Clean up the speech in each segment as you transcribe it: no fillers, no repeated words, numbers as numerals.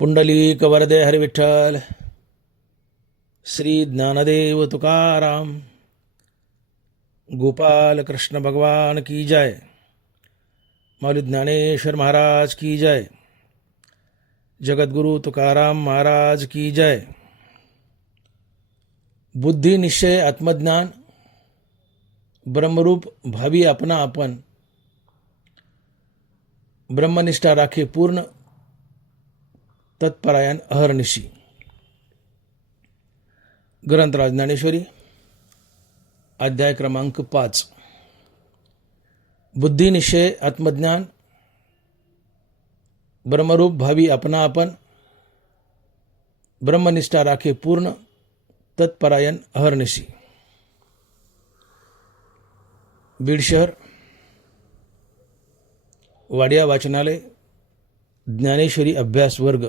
पुंडलिक वरदे हरि विठ्ठल. श्री ज्ञानदेव तुकाराम. गोपाल कृष्ण भगवान की जय. मौली ज्ञानेश्वर महाराज की जय. जगद्गुरु तुकाराम महाराज की जय. बुद्धि निश्चय आत्मज्ञान ब्रह्मरूप भावी अपना आपण ब्रह्मनिष्ठा राखे पूर्ण तत्परायण अहर्निशी. ग्रंथराज ज्ञानेश्वरी अध्याय क्रमांक 5. बुद्धि निश्चय आत्मज्ञान ब्रह्मरूप भावी अपना आपण ब्रह्मनिष्ठा राखे पूर्ण तत्परायण अहर्निशी. बीड शहर वाडिया वाचनालय ज्ञानेश्वरी अभ्यास वर्ग.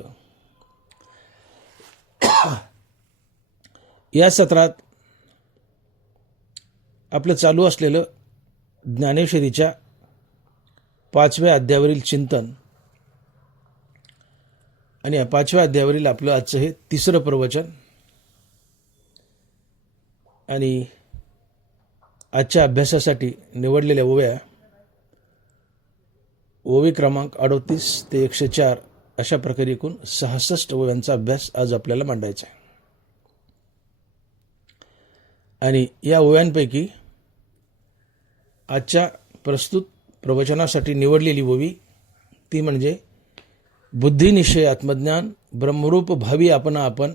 या सत्रात आपलं चालू असलेलं ज्ञानेश्वरीच्या 5व्या अध्यायावरील चिंतन आणि या 5व्या अध्यायावरील आपलं आजचं हे 3रं प्रवचन. आणि आजच्या अभ्यासासाठी निवडलेल्या ओव्या ओवी क्रमांक 38 ते 104 अशा प्रकारे एकूण 66 ओव्यांचा अभ्यास आज आपल्याला मांडायचा आहे. आणि या ओव्यांपैकी आजच्या प्रस्तुत प्रवचनासाठी निवडलेली ओवी ती म्हणजे बुद्धिनिश्चय आत्मज्ञान ब्रह्मरूप भावी आपणा आपण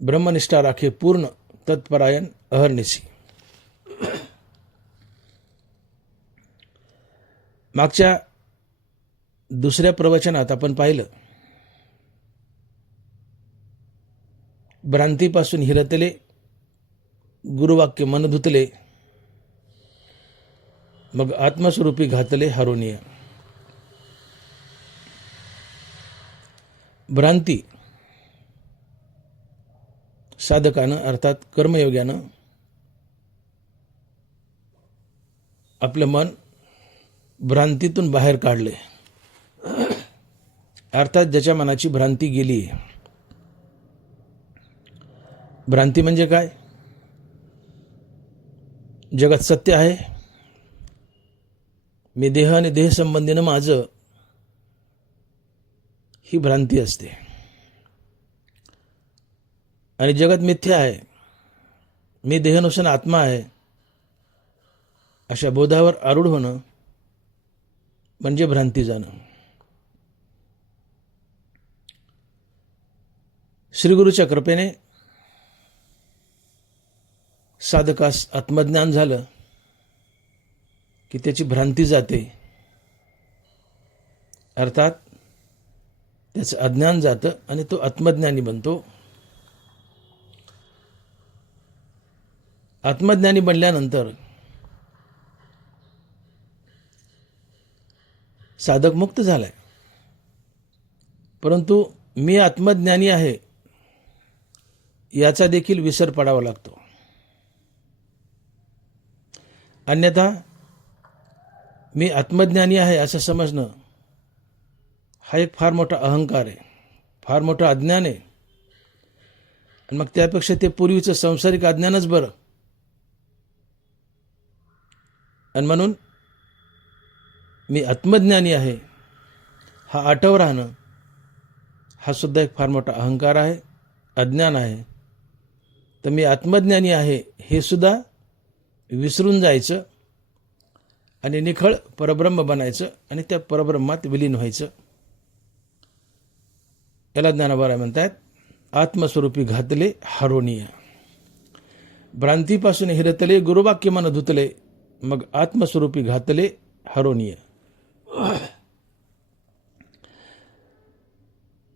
ब्रह्मनिष्ठा राखे पूर्ण तत्परायण अहर्निशी. मागच्या दुसऱ्या प्रवचनात आपण पाहिलं भ्रांतीपासून हिरतले गुरुवाक्य मन धुतले मग आत्मस्वरूपी घातले हरोनीय. भ्रांती साधकानं अर्थात कर्मयोग्यानं आपलं मन भ्रांतीतून बाहेर काढले. अर्थात ज्याच्या मनाची भ्रांती गेली. भ्रांती म्हणजे काय? जगत सत्य आहे, मी देह आणि देह संबंधीनं माझं, ही भ्रांती असते. आणि जगत मिथ्या आहे, मी देह नसून आत्मा आहे, अशा बोधावर आरूढ होणं म्हणजे भ्रांती जाणं. श्रीगुरूच्या कृपेने साधकास आत्मज्ञान झालं की त्याची भ्रांती जाते. अर्थात त्याचं अज्ञान जातं आणि तो आत्मज्ञानी बनतो. आत्मज्ञानी बनल्यानंतर साधक मुक्त झालाय, परंतु मी आत्मज्ञानी आहे याचा देखील विसर पडावा लागतो. अन्यथा मी आत्मज्ञानी आहे असं समजणं हा एक फार मोठा अहंकार आहे, फार मोठं अज्ञान आहे. आणि मग त्यापेक्षा ते पूर्वीचं संसारिक अज्ञानच बरं. आणि म्हणून मी आत्मज्ञानी आहे हा आठव राहणं हा सुद्धा एक फार मोठा अहंकार आहे, अज्ञान आहे. तर मी आत्मज्ञानी आहे हे सुद्धा विसरून जायचं आणि निखळ परब्रह्म बनायचं आणि त्या परब्रह्मात विलीन व्हायचं. याला ज्ञानोबा म्हणतात आत्मस्वरूपी घातले हरोनीय. भ्रांतीपासून हिरतले गुरुवाक्य मन धुतले मग आत्मस्वरूपी घातले हरोनीय.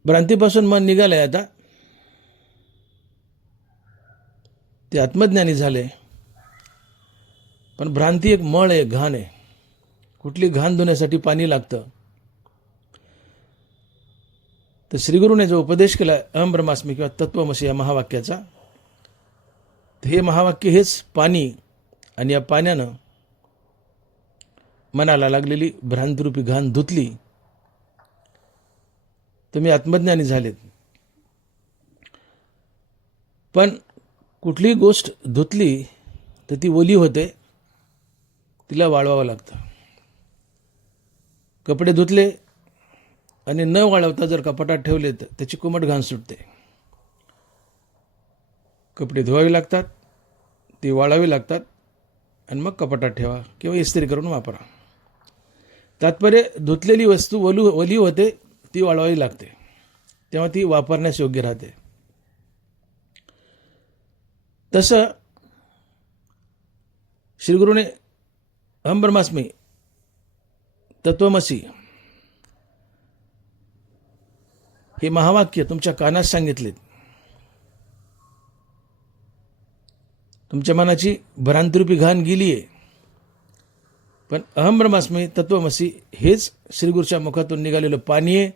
भ्रांतीपासून मन निघालंय, आता ते आत्मज्ञानी झाले. पण भ्रांती एक मळ आहे, घाण आहे. कुठली घाण धुण्यासाठी पाणी लागतं. तर श्रीगुरूने जो उपदेश केला अहम ब्रह्मास्मी किंवा तत्वमसी या महावाक्याचा, हे महावाक्य हेच पाणी. आणि या पाण्यानं मनाला लागलेली भ्रांतिरूपी घाण धुतली तुम्ही आत्मज्ञानी झालेत. पण कुठलीही गोष्ट धुतली तर ती ओली होते, तिला वाळवावं लागतं. कपडे धुतले आणि न वाळवता जर कपाटात ठेवले तर त्याची कोमट घाण सुटते. कपडे धुवावे लागतात, ती वाळावी लागतात आणि मग कपाटात ठेवा किंवा इस्त्री करून वापरा. तात्पर्य धुतलेली वस्तू ओली होते, ती वाळवावी लागते, तेव्हा ती वापरण्यास योग्य राहते. तसं श्रीगुरूने अहं ब्रह्मास्मी तत्वमसी हे महावाक्य तुमच्या कानात सांगितलेत. तुमच्या मनाची भ्रांतिरूपी घाण गेली आहे, पण अहं ब्रह्मास्मी तत्वमसी हेच श्रीगुरूच्या मुखातून निघालेलं पाणी आहे.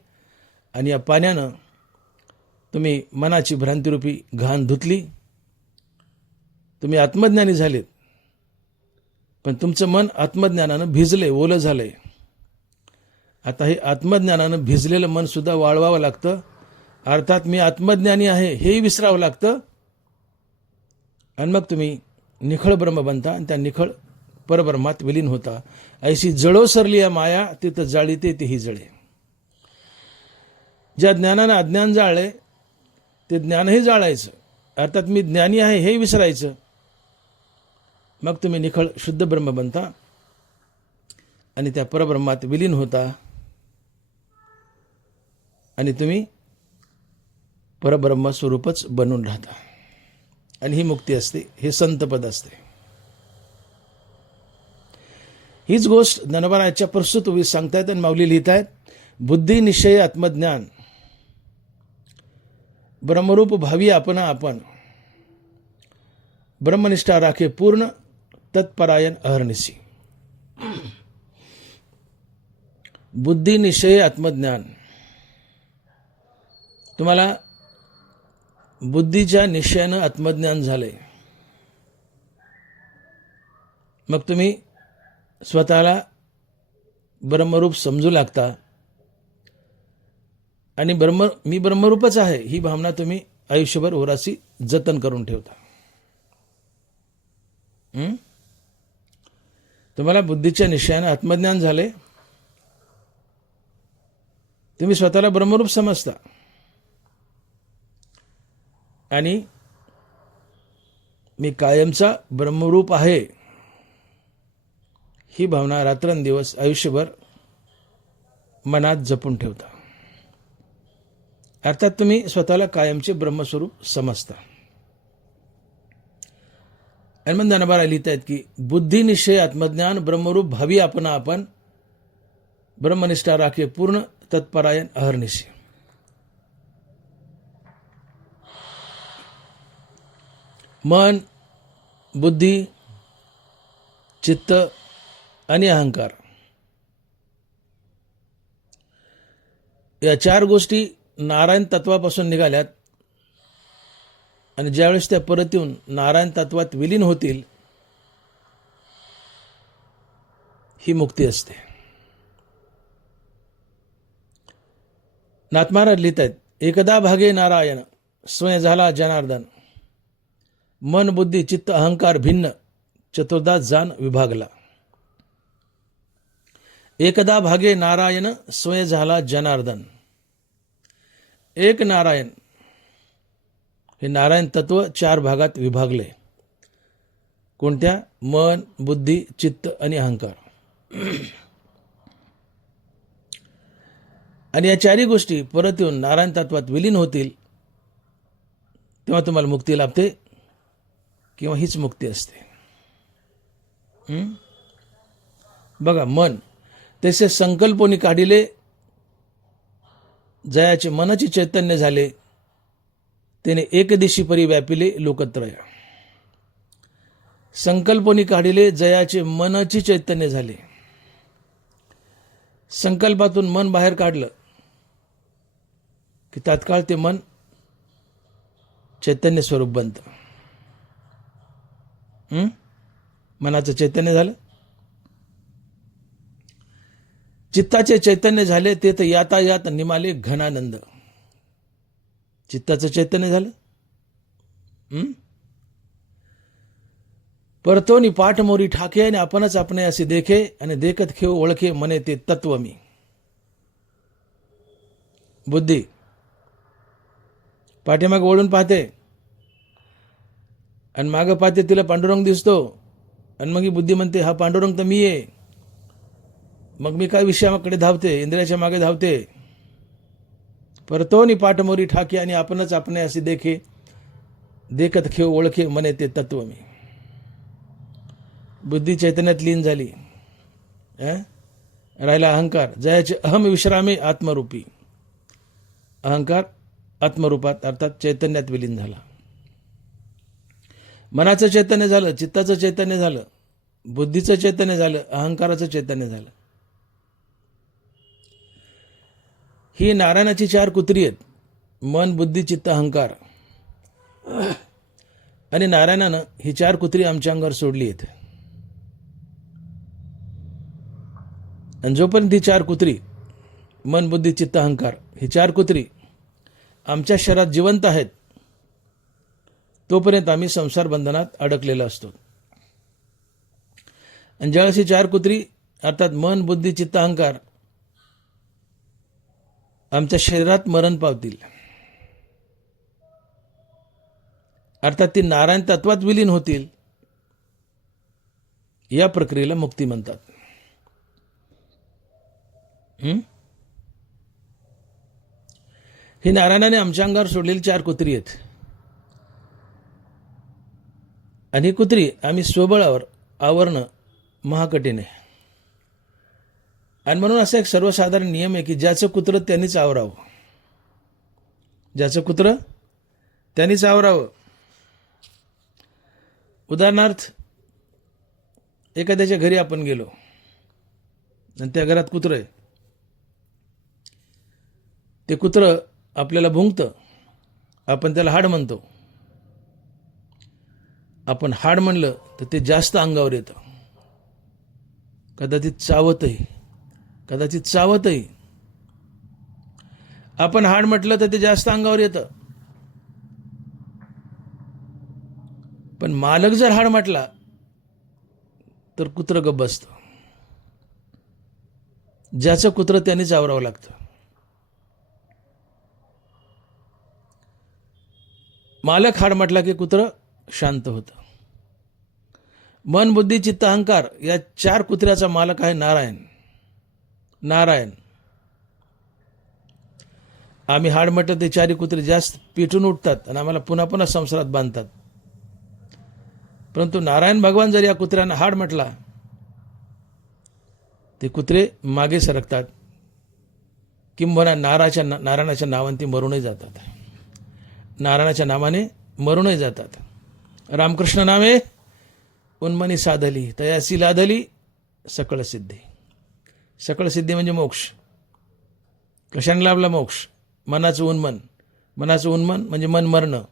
आणि या पाण्यानं तुम्ही मनाची भ्रांतिरूपी घाण धुतली. तुम्ही आत्मज्ञानी झालेत, पण तुमचं मन आत्मज्ञानानं भिजले, ओलं झालंय. आता हे आत्मज्ञानानं भिजलेलं मन सुद्धा वाळवावं लागतं. अर्थात मी आत्मज्ञानी आहे हेही विसरावं लागतं. आणि मग तुम्ही निखळ ब्रह्म बनता आणि त्या निखळ परब्रह्मात विलीन होता. ऐशी जळो सरली या माया, तिथं जाळीते तेही जळे. ज्या ज्ञानानं अज्ञान जाळले ते ज्ञानही जाळायचं. अर्थात मी ज्ञानी आहे हे विसरायचं. मग तुम्ही निखळ शुद्ध ब्रह्म बनता आणि त्या परब्रह्मात विलीन होता आणि तुम्ही परब्रह्म स्वरूपच बनून राहता. आणि ही मुक्ती असते, हे संतपद असते. हीच गोष्ट ज्ञानोबाराच्या प्रस्तुत उभी सांगतायत आणि माऊली लिहितायत. बुद्धी निश्चय आत्मज्ञान ब्रह्मरूप भावी आपणा आपण, ब्रह्मनिष्ठा राखे पूर्ण तत्परायण अहर्निशी. बुद्धी निश्चय आत्मज्ञान, तुम्हाला बुद्धीच्या निश्चयानं आत्मज्ञान झालंय. मग तुम्ही स्वतःला ब्रह्मरूप समजू लागता आणि मी ब्रह्मरूपच आहे ही भावना तुम्ही आयुष्यभर ओरासी जतन करून ठेवता. तुम्हाला बुद्धीच्या निश्चयानं आत्मज्ञान झाले, तुम्ही स्वतःला ब्रह्मरूप समजता आणि मी कायमचा ब्रह्मरूप आहे ही भावना रात्रंदिवस आयुष्यभर मनात जपून ठेवता. अर्थात तुम्ही स्वतःला कायमचे ब्रह्मस्वरूप समजता. आणि मग ज्ञानोबा लिहित आहेत की बुद्धी निश्चय आत्मज्ञान ब्रह्मरूप भावी आपणा आपण, ब्रह्मनिष्ठा राखे पूर्ण तत्परायण अहर्निशी. मन, बुद्धी, चित्त आणि अहंकार या चार गोष्टी नारायण तत्वापासून निघाल्यात आणि ज्यावेळेस त्या परत येऊन नारायण तत्वात विलीन होतील ही मुक्ती असते. नाथ महाराज लिहित आहेत. एकदा भागे नारायण स्वयं झाला जनार्दन, मन बुद्धी चित्त अहंकार भिन्न, चतुर्दा जान विभागला. एकदा भागे नारायण स्वयं झाला जनार्दन. एक नारायण हे नारायण तत्व चार भागात विभागले. कोणत्या? मन, बुद्धी, चित्त आणि अहंकार. आणि या चारही गोष्टी परत येऊन नारायण तत्वात विलीन होतील तेव्हा तुम्हाला मुक्ती लाभते किंवा हीच मुक्ती असते. बघा, मन तसे संकल्पोनी काढिले, जयाचे मनाचे चैतन्य झाले, त्याने एकदिशी परी व्यापिले लोकत्रय. संकल्पोनी काढिले, जयाचे मनाचे चैतन्य झाले. संकल्पातून मन बाहेर काढलं की तात्काळ ते मन चैतन्य स्वरूप बनतं. मनाचं चैतन्य झालं, चित्ताचे चैतन्य झाले, ते तर यातायात निमाले घनानंद. चित्ताचं चैतन्य झालं. परतोनी पाठ मोरी ठाके आणि आपणच आपणे असे देखे आणि देखत खेळ ओळखे मने ते तत्व मी. बुद्धी पाठीमागे ओढून पाहते आणि मागं पाहते, तिला पांडुरंग दिसतो आणि मग ही बुद्धी म्हणते हा पांडुरंग तर मी आहे. मग मी काय विषयाकडे धावते, इंद्रियाच्या मागे धावते. परतोनी पाठ मोरी ठाके आणि आपणच आपणे असे देखे देखत खेळ ओळखे मने ते तत्व मी. बुद्धी चैतन्यात लीन झाली. राहिला अहंकार. जयाचे अहम विश्रामे आत्मरूपी. अहंकार आत्मरूपात अर्थात चैतन्यात विलीन झाला. मनाचं चैतन्य झालं, चित्ताचं चैतन्य झालं, बुद्धीचं चैतन्य झालं, अहंकाराचं चैतन्य झालं. ही नारायणाची 4 कुत्री आहेत. मन, बुद्धी, चित्त, अहंकार. आणि नारायणानं ही 4 कुत्री आमच्या अंगावर सोडली आहेत. आणि जोपर्यंत ही 4 कुत्री मन, बुद्धी, चित्त, अहंकार ही 4 कुत्री आमच्या शरीरात जिवंत आहेत, तोपर्यंत आम्ही संसार बंधनात अडकलेलो असतो. आणि ज्यावेळेस ही 4 कुत्री अर्थात मन, बुद्धी, चित्त, अहंकार आमच्या शरीरात मरण पावतील, अर्थात ती नारायण तत्वात विलीन होतील, या प्रक्रियेला मुक्ती म्हणतात. ही नारायणाने आमच्या अंगावर सोडलेली 4 कुत्री आहेत. आणि ही कुत्री आम्ही स्वबळावर आवरणं महाकठीण आहे. आणि म्हणून असा एक सर्वसाधारण नियम आहे की ज्याचं कुत्रं त्यांनीच आवरावं. ज्याचं कुत्रं त्यांनीच आवरावं. उदाहरणार्थ, एखाद्याच्या घरी आपण गेलो आणि त्या घरात कुत्रं आहे. ते कुत्रं आपल्याला भुंकतं, आपण त्याला हाड म्हणतो. आपण हाड म्हणलं तर ते जास्त अंगावर येतं, कदाचित चावतही. आपण हाड म्हटलं तर ते जास्त अंगावर येतं. पण मालक जर हाड म्हटला तर कुत्रं गप्प बसतं. ज्याचं कुत्रं त्यानेच आवरावं लागतं. मालक हाड म्हटला की कुत्रं शांत होतं. मन, बुद्धी, चित्त, अहंकार या 4 कुत्र्याचा मालक आहे नारायण. आम्ही हाड म्हटलं ते 4 कुत्रे जास्त पेटून उठतात आणि आम्हाला पुन्हा पुन्हा संसारात बांधतात. परंतु नारायण भगवान जर या कुत्र्यांना हाड म्हटला, ते कुत्रे मागे सरकतात, किंबहुना नारायणाच्या नावाने ते मरूनही जातात. नारायणाच्या नावाने मरूनही जातात. रामकृष्ण नामे उन्मनी साधली तयासी लाधली सकळ सिद्धी. सकळ सिद्धी म्हणजे मोक्ष. कशाने लाभला मोक्ष? मनाचं उन्मन. मनाचं उन्मन म्हणजे मन मरणं.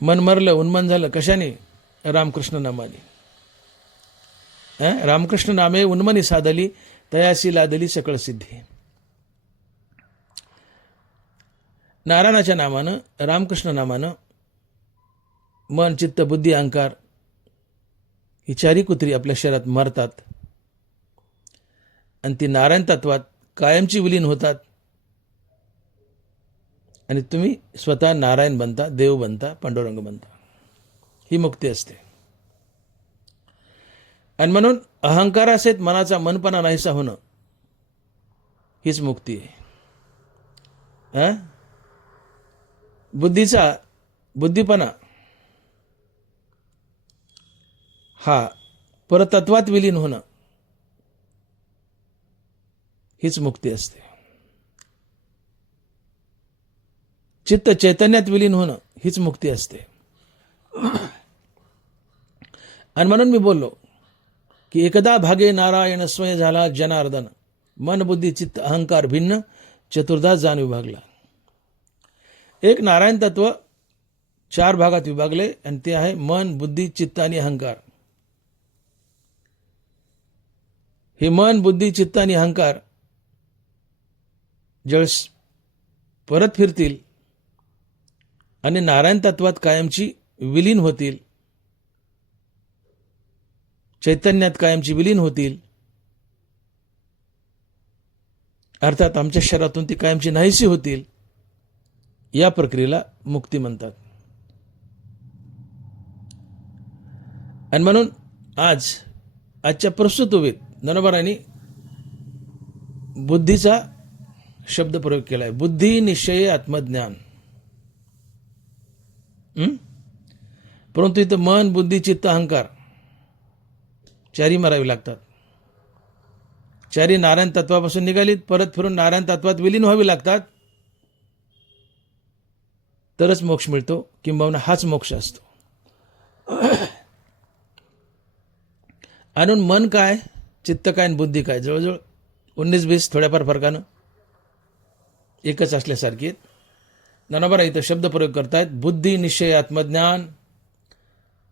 मन मरलं, उन्मन झालं कशाने? रामकृष्ण नामाने. रामकृष्ण नामे उन्मनी साधली तयासी लाधली सकळ सिद्धी. नारायणाच्या नामानं, रामकृष्ण नामानं मन, चित्त, बुद्धी, अहंकार ही 4 कुत्री आपल्या शरीरात मरतात आणि ती नारायण तत्वात कायमची विलीन होतात. आणि तुम्ही स्वतः नारायण बनता, देव बनता, पांडुरंग बनता. ही मुक्ती असते. आणि म्हणून अहंकार असेल मनाचा मनपणा नाहीसा होणं, हीच मुक्ती आहे. बुद्धिपणा हा परतत्वात विलीन होणं, हीच मुक्ती असते. चित्त चैतन्यात विलीन होणं, हीच मुक्ती असते. आणि म्हणून मी बोललो की एकदा भागे नारायण स्वय झाला जनार्दन. मन, बुद्धी, चित्त, अहंकार भिन्न, चतुर्धा जाण विभागला. एक नारायण तत्व 4 भागात विभागले आणि ते आहे मन, बुद्धी, चित्त आणि अहंकार. हे मन, बुद्धी, चित्त आणि अहंकार ज्यावेळेस परत फिरतील आणि नारायण तत्वात कायमची विलीन होतील, चैतन्यात कायमची विलीन होतील, अर्थात आमच्या शरीरातून ती कायमची नाहीशी होतील. या प्रक्रियेला मुक्ती म्हणतात. आणि म्हणून आजच्या प्रस्तुत उभेत ज्ञानोबारांनी बुद्धीचा शब्द प्रयोग केलाय. बुद्धी निश्चय आत्मज्ञान. परंतु इथं मन, बुद्धी, चित्त, अहंकार चारी मारावी लागतात. चारी नारायण तत्वापासून निघालीत, परत फिरून नारायण तत्वात विलीन व्हावी लागतात, तरच मोक्ष मिळतो, किंबहुना हाच मोक्ष असतो. आणून मन काय, चित्त काय आणि बुद्धी काय, जवळजवळ 19-20 थोड्याफार फरकानं एकच असल्यासारखी. ज्ञानोबा इथं शब्द प्रयोग करतायत. बुद्धी निश्चय आत्मज्ञान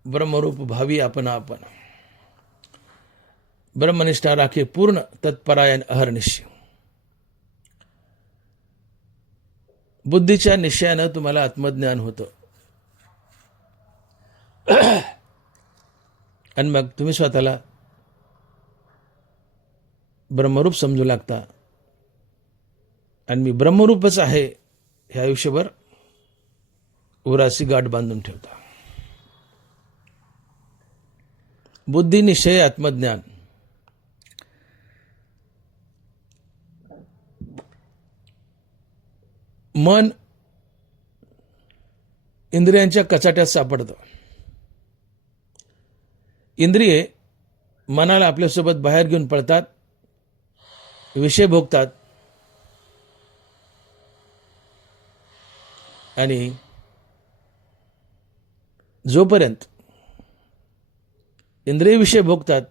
ब्रह्मरूप भावी आपण आपण. ब्रह्मनिष्ठा राखे पूर्ण तत्परायण अहर्निश. बुद्धीच्या निश्चयानं तुम्हाला आत्मज्ञान होतं आणि मग तुम्ही स्वतःला ब्रह्मरूप समजू लागता आणि मी ब्रह्मरूपच आहे हे आयुष्यभर उराशी गाठ बांधून ठेवता. बुद्धी निश्चय आत्मज्ञान. मन इंद्रियांच्या कचाट्यात सापडतं. इंद्रिये मनाला आपल्यासोबत बाहेर घेऊन पळतात, विषय भोगतात आणि जोपर्यंत इंद्रिय विषय भोगतात,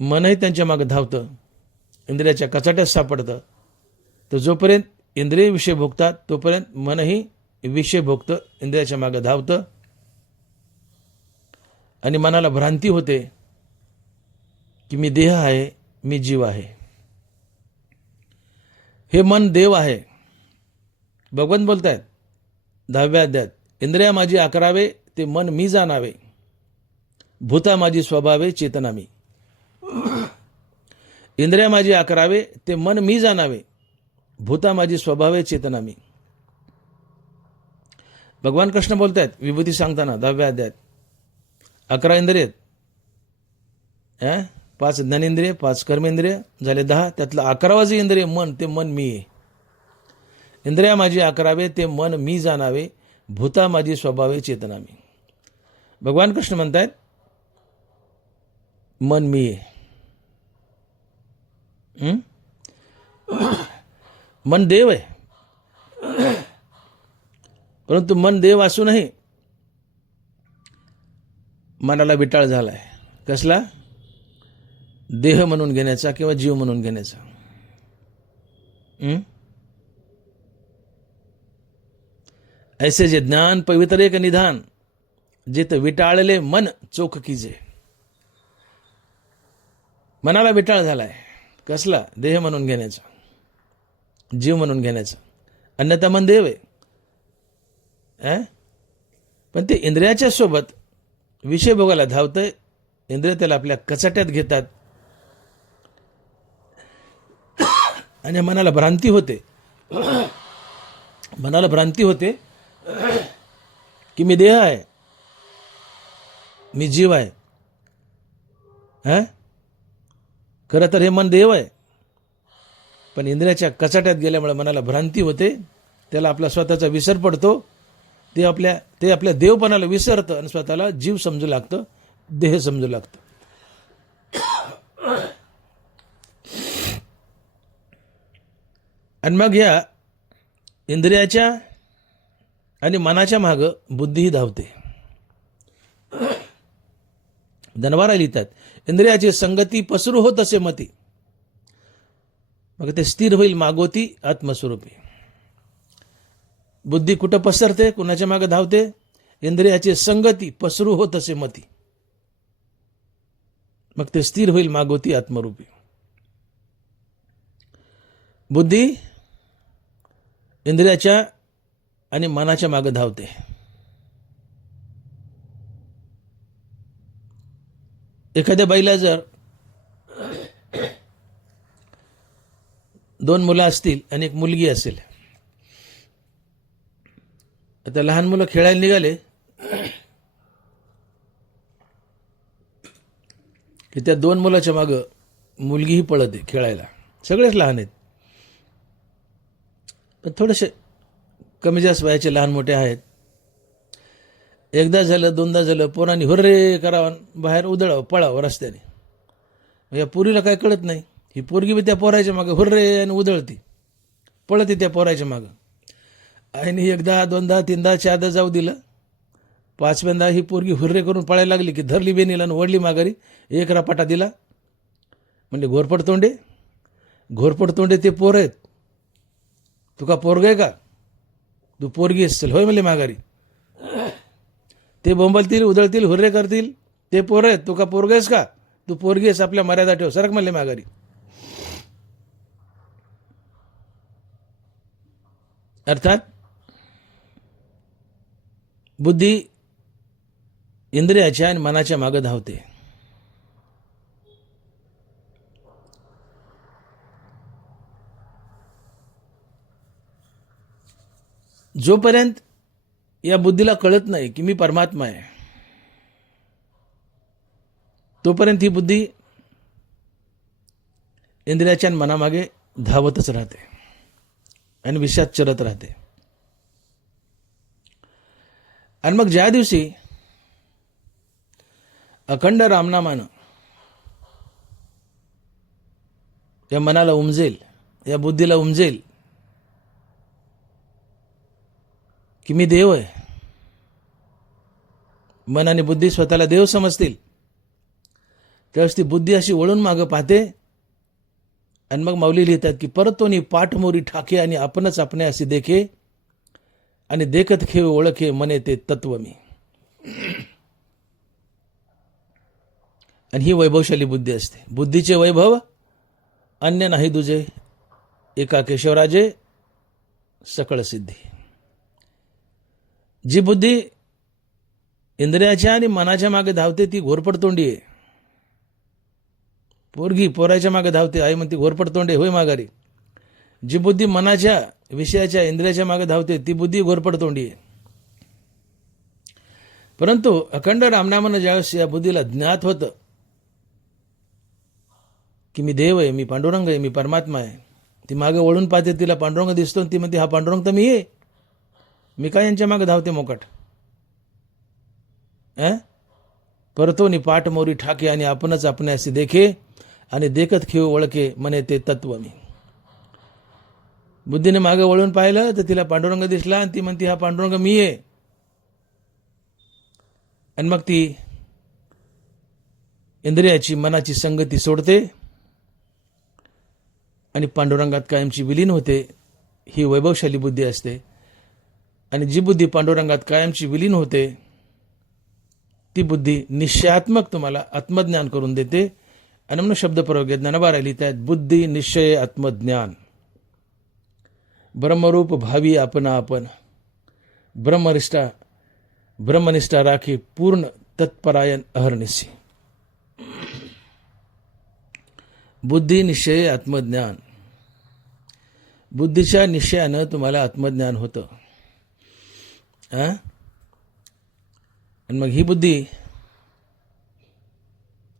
मनही त्यांच्या मागे धावतं, इंद्रियाच्या कचाट्यात सापडतं. तर जोपर्यंत इंद्रिय विषय भोगतात तोपर्यंत मनही विषय भोगतं, इंद्रियाच्या मागे धावतं आणि मनाला भ्रांती होते की मी देह आहे, मी जीव आहे. हे मन देव आहे. भगवान बोलतायत 10व्या अध्यायात, इंद्रिया माझी आकरावे ते मन मी जाणावे, भूता माझी स्वभावे चेतना मी. इंद्रिया माझी आकरावे ते मन मी जाणावे, भूता माझी स्वभावे चेतना मी. भगवान कृष्ण बोलतायत विभूती सांगताना 10व्या अध्यायात, 11 इंद्रिय, 5 ज्ञानेंद्रिय, 5 कर्मेंद्रिय झाले 10, त्यातलं 11वं जे इंद्रिय मन, ते मन मी आहे. इंद्रिया माझी आकरावे ते मन मी जाणावे, भूता माझी स्वभावे चेतना मी. भगवान कृष्ण म्हणतायत मन मी आहे. मन देव आहे, परंतु मन देव असूनही मनाला विटाळ झालाय. कसला? देह म्हणून घेण्याचा किंवा जीव म्हणून घेण्याचा. ऐसे जे ज्ञान पवित्र एक निधान, जित विटाळले मन चोख कीजे. मनाला विटाळ झालाय. कसला? देह म्हणून घेण्याचा, जीव म्हणून घेण्याचा. अन्यथा मन देव आहे. पण ते इंद्रियाच्या सोबत विषय भोगायला धावतंय. इंद्रिय त्याला आपल्या कचाट्यात घेतात आणि मनाला भ्रांती होते. मनाला भ्रांती होते की मी देह आहे, मी जीव आहे. खरं तर हे मन देव आहे, पण इंद्रियाच्या कचाट्यात गेल्यामुळे मनाला भ्रांती होते. त्याला आपला स्वतःचा विसर पडतो. ते आपल्या देवपणाला विसरतं आणि स्वतःला जीव समजू लागतं, देह समजू लागतं. आणि मग या इंद्रियाच्या आणि मनाच्या मागं बुद्धीही धावते. धनवारा लिहितात, इंद्रियाची संगती पसरू होत असे मती, मग ते स्थिर होईल मागोती आत्मस्वरूपी. बुद्धी कुठं पसरते, कुणाच्या मागे धावते? इंद्रियाची संगती पसरू होत असे मती, मग ते स्थिर होईल मागोती आत्मरूपी. बुद्धी इंद्रियाच्या आणि मनाच्या मागे धावते. एखाद्या बाईला जर 2 मुलं असतील आणि एक मुलगी असेल, आता लहान मुलं खेळायला निघाले की त्या 2 मुलाच्या मागं मुलगीही पळते खेळायला. सगळेच लहान आहेत, पण थोडेसे कमी जास्त वयाचे लहान मोठे आहेत. एकदा झालं, दोनदा झालं, पोरांनी हुर्रे करावं, बाहेर उधळावं, पळावं रस्त्याने. या पोरीला काय कळत नाही. ही पोरगी बी त्या पोराच्या मागं हुर्रे आणि उधळती, पळते त्या पोराच्या मागं. आईने एकदा, दोनदा, तीनदा, चारदा जाऊ दिलं. 5व्यांदा ही पोरगी हुर्रे करून पळायला लागली की धरली बेनीला आणि ओढली माघारी. एक रपाटा दिला. म्हणजे घोरपड तोंडे ते पोर आहेत. तू का पोरग आहे का? तू पोरगी असेल होय म्हणले माघारी. ते बोंबलतील, उधळतील, हुर्रे करतील, ते पोर आहेत. तू का पोरग आहेस का? तू पोरगी आहेस, आपल्या मर्यादा ठेव, सरक म्हणले माघारी. अर्थात बुद्धी इंद्रियाच्या आणि मनाच्या मागे धावते. जोपर्यंत या बुद्धीला कळत नाही की मी परमात्मा आहे, तोपर्यंत ही बुद्धी इंद्रियाच्या आणि मनामागे धावतच राहते आणि विषयात चरत राहते. आणि मग ज्या दिवशी अखंड रामनामानं या मनाला उमजेल, या बुद्धीला उमजेल की मी देव आहे, मन आणि बुद्धी स्वतःला देव समजतील, त्यावेळेस ती बुद्धी अशी वळून मागं पाहते. आणि मग माऊली लिहितात की परतोनी पाठ मोरी ठाके आणि आपणच आपणे असे देखे आणि देखत खेळ ओळखे मने ते तत्व मी. आणि ही वैभवशाली बुद्धी असते. बुद्धीचे वैभव अन्य नाही दुजे, एका केशवराजे सकळ सिद्धी. जी बुद्धी इंद्रियाच्या आणि मनाच्या मागे धावते ती घोरपडतोंडी आहे. पोरगी पोराच्या मागे धावते, आई म्हणते घोरपडतोंडे होय माघारी. जी बुद्धी मनाच्या, विषयाच्या, इंद्रियाच्या मागे धावते ती बुद्धी घोरपडतोंडी आहे. परंतु अखंड रामनामानं ज्यावेळेस या बुद्धीला ज्ञात होतं की मी देव आहे, मी पांडुरंग आहे, मी परमात्मा आहे, ती मागे वळून पाहते, तिला पांडुरंग दिसतो, ती म्हणते हा पांडुरंग तर मी आहे, मी काय यांच्या मागे धावते मोकाट. परतोनी पाठ मोरी ठाके आणि आपणच आपणे असे देखे आणि देखत खेळ ओळखे मने ते तत्व मी. बुद्धीने मागे वळून पाहिलं तर तिला पांडुरंग दिसला आणि ती म्हणते हा पांडुरंग मी आहे. आणि मग ती इंद्रियाची, मनाची संगती सोडते आणि पांडुरंगात कायमची विलीन होते. ही वैभवशाली बुद्धी असते. आणि जी बुद्धी पांडुरंगात कायमची विलीन होते ती बुद्धी निश्चयात्मक तुम्हाला आत्मज्ञान करून देते. आणि म्हणून शब्दप्रयोग ज्ञानबारा लिहित आहेत, बुद्धी निश्चय आत्मज्ञान, ब्रह्मरूप भावी आपणा आपण, ब्रह्मनिष्ठा राखी पूर्ण तत्परायण अहर्निशी. बुद्धी निश्चय आत्मज्ञान. बुद्धीच्या निश्चयानं तुम्हाला आत्मज्ञान होतं. आणि मग ही बुद्धी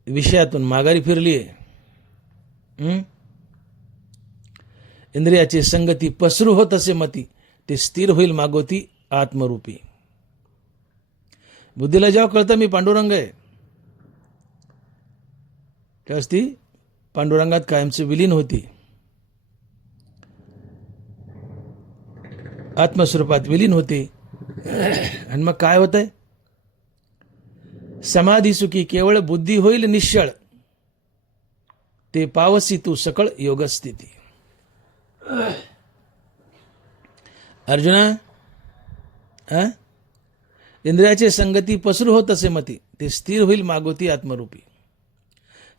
विषयातून माघारी फिरली आहे. इंद्रियाची संगती पसरू होत असे मती, ते स्थिर होईल मागोती आत्मरूपी. बुद्धीला जेव्हा कळतं मी पांडुरंग आहे, त्यावेळेस ती पांडुरंगात कायमची विलीन होती, आत्मस्वरूपात विलीन होती. आणि मग काय होतंय? समाधी सुखी केवळ बुद्धी होईल निश्चळ, ते पावसी तू सकळ योगस्थिती. अर्जुना, इंद्रियाचे संगती पसरू होत असे मती, ते स्थिर होईल मागोती आत्मरूपी.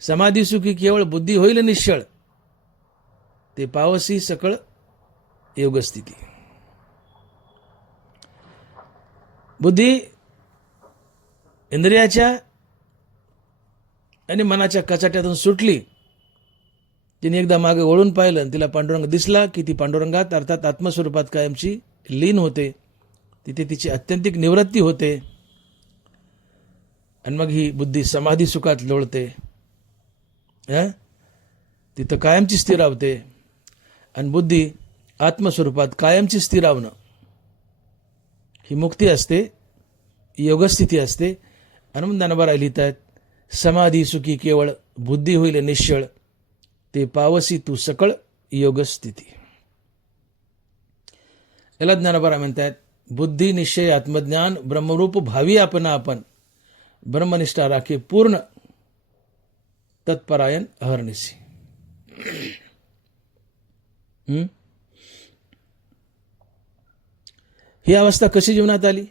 समाधी सुखी केवळ बुद्धी होईल निश्चळ, ते पावसी सकळ योगस्थिती. बुद्धी इंद्रियाच्या आणि मनाच्या कचाट्यातून सुटली. तिने एकदा मागे वळून पाहिलं आणि तिला पांडुरंग दिसला की ती पांडुरंगात अर्थात आत्मस्वरूपात कायमची लीन होते. तिथे तिची अत्यंतिक निवृत्ती होते आणि मग ही बुद्धी समाधी सुखात लोळते. तिथं कायमची स्थिरावते आणि बुद्धी आत्मस्वरूपात कायमची स्थिरावणं ही मुक्ती असते, योगस्थिती असते. आणि मग ज्ञानोबा लिहितात, समाधी सुखी केवळ बुद्धी होईल निश्चळ, ते पावसी तू सकळ योगस्थिती. याला ज्ञानोबा म्हणतात, बुद्धी निश्चय आत्मज्ञान ब्रह्मरूप भावी आपणा आपण, ब्रह्मनिष्ठा राखे पूर्ण तत्परायण अहर्निशी. ही अवस्था कशी जीवनात आली?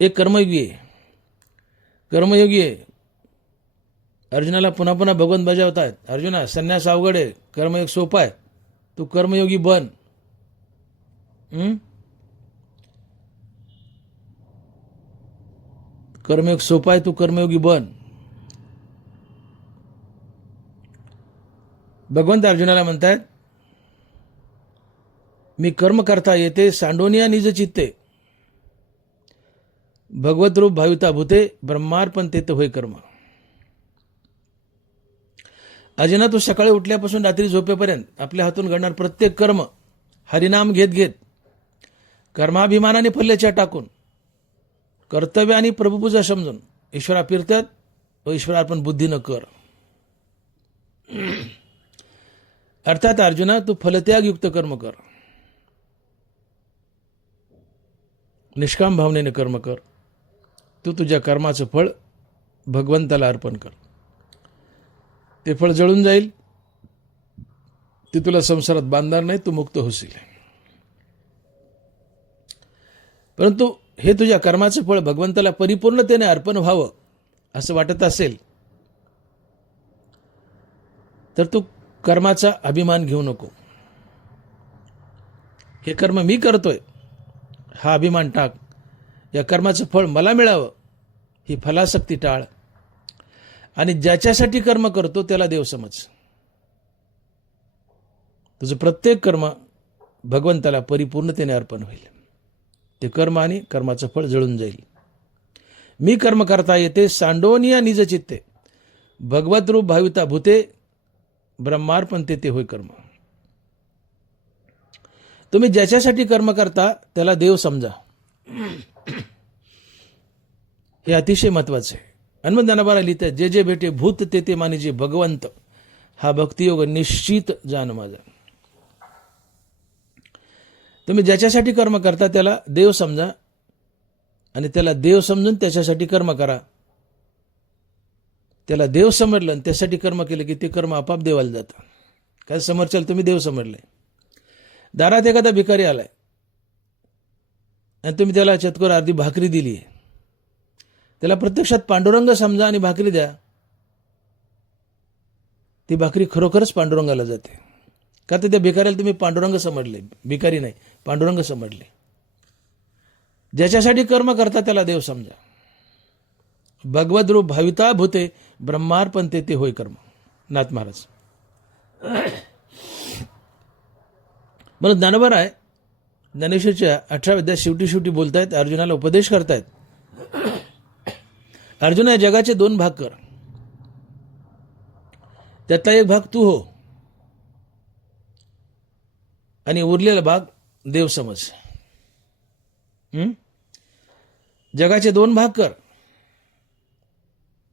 एक कर्मयोगी आहे, कर्मयोगी आहे. अर्जुनाला पुन्हा पुन्हा भगवंत बजावतायत, अर्जुना संन्यास अवघड आहे, कर्मयोग सोपा आहे, तू कर्मयोगी बन. कर्मयोग सोपा आहे, तू कर्मयोगी बन. भगवंत अर्जुनाला म्हणतात, मी कर्म करता येते सांडोनिया निज चित्ते, भगवत रूप भाविता भूते, ब्रह्मार्पण ते होय कर्म. अजिना तू सकाळी उठल्यापासून रात्री झोपेपर्यंत आपल्या हातून घडणार प्रत्येक कर्म हरिनाम घेत घेत, कर्माभिमानाने फल्ल्याच्या टाकून, कर्तव्य आणि प्रभुपूजा समजून ईश्वरा फिरतात व ईश्वरार्पण बुद्धीनं कर. अर्थात अर्जुना तू फलत्यागयुक्त कर्म कर, निष्काम भावनेने कर्म कर. तू तुझ्या कर्माचं फळ भगवंताला अर्पण कर. ते फळ जळून जाईल, ते तुला संसारात बांधणार नाही, तू मुक्त होशील. परंतु हे तुझ्या कर्माचं फळ भगवंताला परिपूर्णतेने अर्पण व्हावं असं वाटत असेल तर तू कर्माचा अभिमान घेऊ नको. हे कर्म मी करतोय हा अभिमान टाक. या कर्माचं फळ मला मिळावं ही फलासक्ती टाळ. आणि ज्याच्यासाठी कर्म करतो त्याला देव समज. तुझं प्रत्येक कर्म भगवंताला परिपूर्णतेने अर्पण होईल. ते कर्म आणि कर्माचं फळ जळून जाईल. मी कर्म करता येते सांडोनिया निज चित्ते, भगवत रूप भाविता भूते, ब्रह्मार्पण ते होय कर्म. तुम्ही ज्याच्यासाठी कर्म करता त्याला देव समजा. हे अतिशय महत्वाचे आहे. हनुमंताना लिहितात, जे जे भेटे भूत ते मानिजे भगवंत, हा भक्तियोग निश्चित जाण माझा. तुम्ही ज्याच्यासाठी कर्म करता त्याला देव समजा आणि त्याला देव समजून त्याच्यासाठी कर्म करा. त्याला देव समजलं आणि त्यासाठी कर्म केलं की ते कर्म आपाप देवाला जातं. काय समोरच्याला तुम्ही देव समजले. दारात एखादा भिकारी आलाय आणि तुम्ही त्याला चतकोर अर्धी भाकरी दिली, त्याला प्रत्यक्षात पांडुरंग समजा आणि भाकरी द्या. ती भाकरी खरोखरच पांडुरंगाला जाते. का तर त्या भिकाऱ्याला तुम्ही पांडुरंग समजले, भिकारी नाही पांडुरंग समजले. ज्याच्यासाठी कर्म करता त्याला देव समजा. भगवत रूप भाविता भूते, ब्रह्मार्पण ते होय कर्म. नाथ महाराज. म्हणून ज्ञानोबा आहे ज्ञानेश्वरच्या 18 अध्यायात शेवटी बोलतायत, अर्जुनाला उपदेश करतायत. अर्जुन या जगाचे 2 भाग कर, त्यातला एक भाग तू हो आणि उरलेला भाग देव समज. जगाचे 2 भाग कर,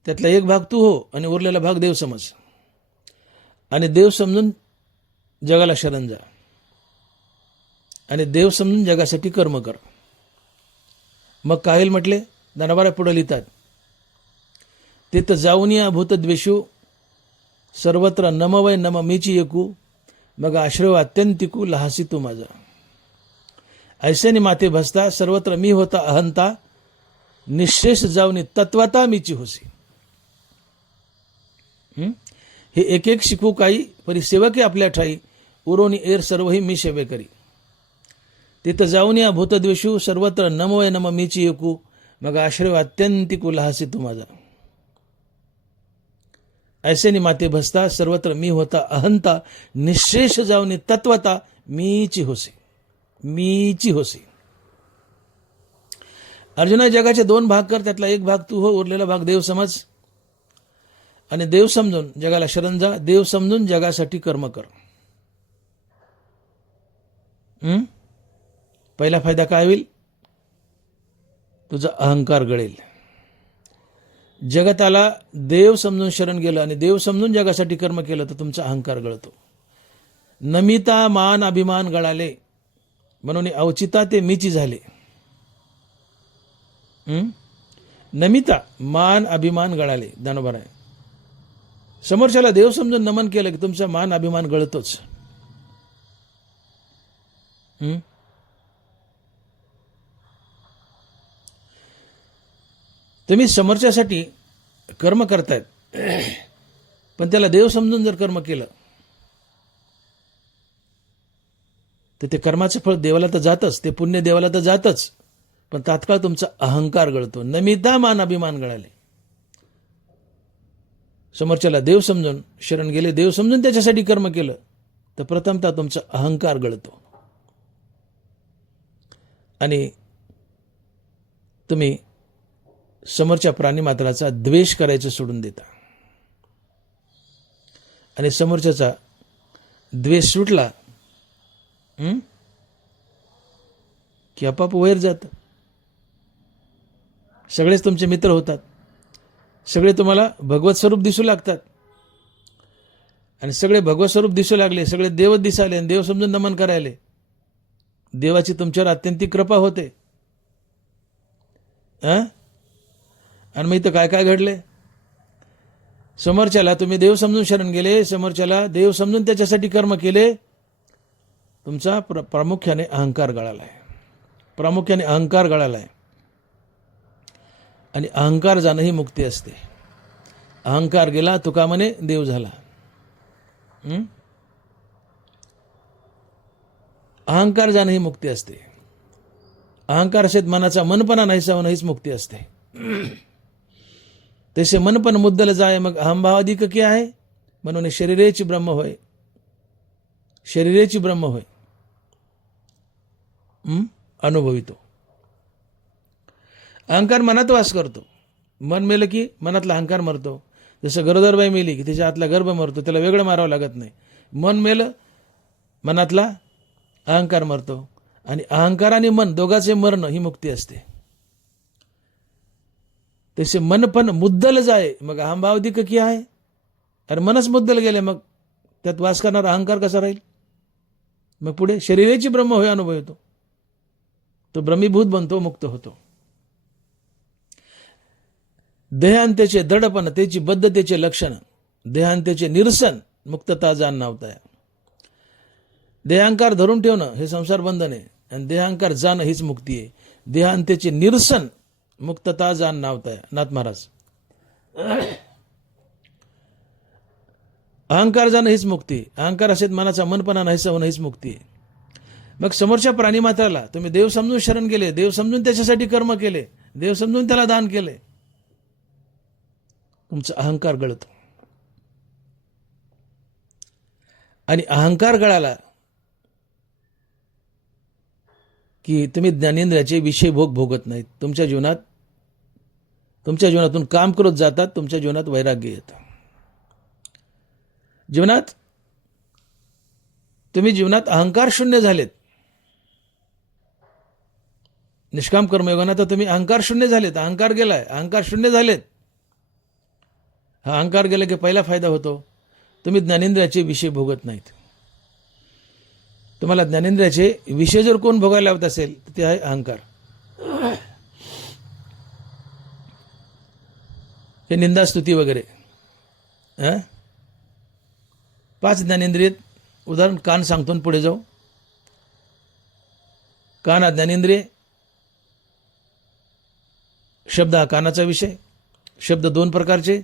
त्यातला एक भाग तू हो आणि उरलेला भाग देव समज. आणि देव समजून जगाला शरण जा आणि देव समजून जगासाठी कर्म कर. मग काय म्हटले? ज्ञानोबा पुढे लिहितात, ते तर जाऊन या भूत द्वेषू, सर्वत्र नमवय नम मीची एकू, मग आश्रय अत्यंतिकू लहासी तू माझा. ऐसेने माते भसता, सर्वत्र मी होता अहंता, निशेष जाऊन तत्वता मीची होसी. हे एक एक शिकू काही, परी सेवके आपल्या ठाई, उरोनी एर सर्वही मी सेवे करी. तिथं जाऊन या भूतद्वेषू सर्वत्र नमोय नम मीची एकू मग आश्रय अत्यंतिक उल्हासी तू माझा. ऐसे माते भसता सर्वत्र मी होता अहंता निशेष जाऊन तत्वता मीची होसे मीची होसे. अर्जुना जगाचे दोन भाग कर, त्यातला एक भाग तू हो, उरलेला भाग देव समज आणि देव समजून जगाला शरण जा. देव समजून जगासाठी कर्म कर. पहिला फायदा काय होईल? तुझा अहंकार गळेल. जगताला देव समजून शरण गेलं आणि देव समजून जगासाठी कर्म केलं तर तुमचा अहंकार गळतो. नमिता मान अभिमान गळाले म्हणून अवचिता ते मीची झाले. नमिता मान अभिमान गळाले दानोबर आहे. समोरच्याला देव समजून नमन केलं की तुमचा मान अभिमान गळतोच. तुम्ही समोरच्यासाठी कर्म करतायत पण त्याला देव समजून जर कर्म केलं तर ते कर्माचं फळ देवाला तर जातच, ते पुण्य देवाला तर जातच, पण तात्काळ तुमचा अहंकार गळतो. नमिता मान अभिमान गळाले. समोरच्याला देव समजून शरण गेले, देव समजून त्याच्यासाठी कर्म केलं तर प्रथमतः तुमचा अहंकार गळतो आणि तुम्ही समोरच्या प्राणीमात्राचा द्वेष करायचं सोडून देता आणि समोरच्याचा द्वेष सुटला की आपाप वैर जातं. सगळेच तुमचे मित्र होतात, सगळे तुम्हाला भगवत स्वरूप दिसू लागतात आणि सगळे भगवत स्वरूप दिसू लागले, सगळे देवच दिसाले आणि देव समजून नमन करायले. देवाची तुमच्यावर अत्यंतिक कृपा होते. आणि मग इथं काय काय घडले? समोरच्याला तुम्ही देव समजून शरण गेले, समोरच्याला देव समजून त्याच्यासाठी कर्म केले, तुमचा प्रामुख्याने अहंकार गळालाय. प्रामुख्याने अहंकार गळालाय आणि अहंकार जाणं ही मुक्ती असते. अहंकार गेला तुका म्हणे देव झाला. अहंकार जाणं ही मुक्ती असते. अहंकार असेत मनाचा मनपणा नाहीसा होणं हीच मुक्ती असते. तसे मनपण मुद्दल जाय मग अहंभाव अधिक क्या आहे म्हणून शरीरेची ब्रह्म होय. शरीरेची ब्रह्म होय अनुभवितो. अहंकार मनात वास करतो. मन मेलं की मनातला अहंकार मरतो. जसं गरोदरबाई मेली की तिच्या आतला गर्भ मरतो, त्याला वेगळं मारावं लागत नाही. मन मेलं मनातला अहंकार मरतो आणि अहंकार आणि मन दोघांचे मरण ही मुक्ती असते. तसे मन पण मुद्दल जाय मग अहंभाव अधिक की आहे. अरे मनच मुद्दल गेले मग त्यात वास करणारा अहंकार कसा राहील? मग पुढे शरीराची ब्रह्म होय अनुभव येतो, तो ब्रह्मीभूत बनतो, मुक्त होतो. देहांतेचे दडपण त्याची बद्धतेचे लक्षण, देहांतेचे निरसन मुक्तता जाण नावताय. देहांकार धरून ठेवणं हे संसार बंधन आहे आणि देहांकार जाणं हीच मुक्ती आहे. देहांतेचे निरसन मुक्तता जाण नावताय नाथ महाराज. अहंकार जाणं हीच मुक्ती. अहंकार असेल मनाचा मनपणा नाहीसा होणं हीच मुक्ती आहे. मग समोरच्या प्राणीमात्राला तुम्ही देव समजून शरण गेले, देव समजून त्याच्यासाठी कर्म केले, देव समजून त्याला दान केले, तुमचा अहंकार गळतो. आणि अहंकार गळाला की तुम्ही ज्ञानेंद्रियाचे विषय भोग भोगत नाहीत. तुमच्या जीवनातून काम करत जातात. तुमच्या जीवनात वैराग्य येतं. तुम्ही जीवनात अहंकार शून्य झालेत. निष्काम कर्मयोगानं तर तुम्ही अहंकार शून्य झालेत. अहंकार गेलाय, अहंकार शून्य झालेत. हा अहंकार गेला की पहिला फायदा होतो, तुम्ही ज्ञानेंद्रियाचे विषय भोगत नाहीत. तुम्हाला ज्ञानेंद्रियाचे विषय जर कोण भोगायला लावत असेल तर ते आहे अहंकार. हे निंदास्तुती वगैरे 5 ज्ञानेंद्रिय. उदाहरण कान सांगतो पुढे जाऊ. कान हा ज्ञानेंद्रिय. शब्द हा कानाचा विषय. शब्द 2 प्रकारचे,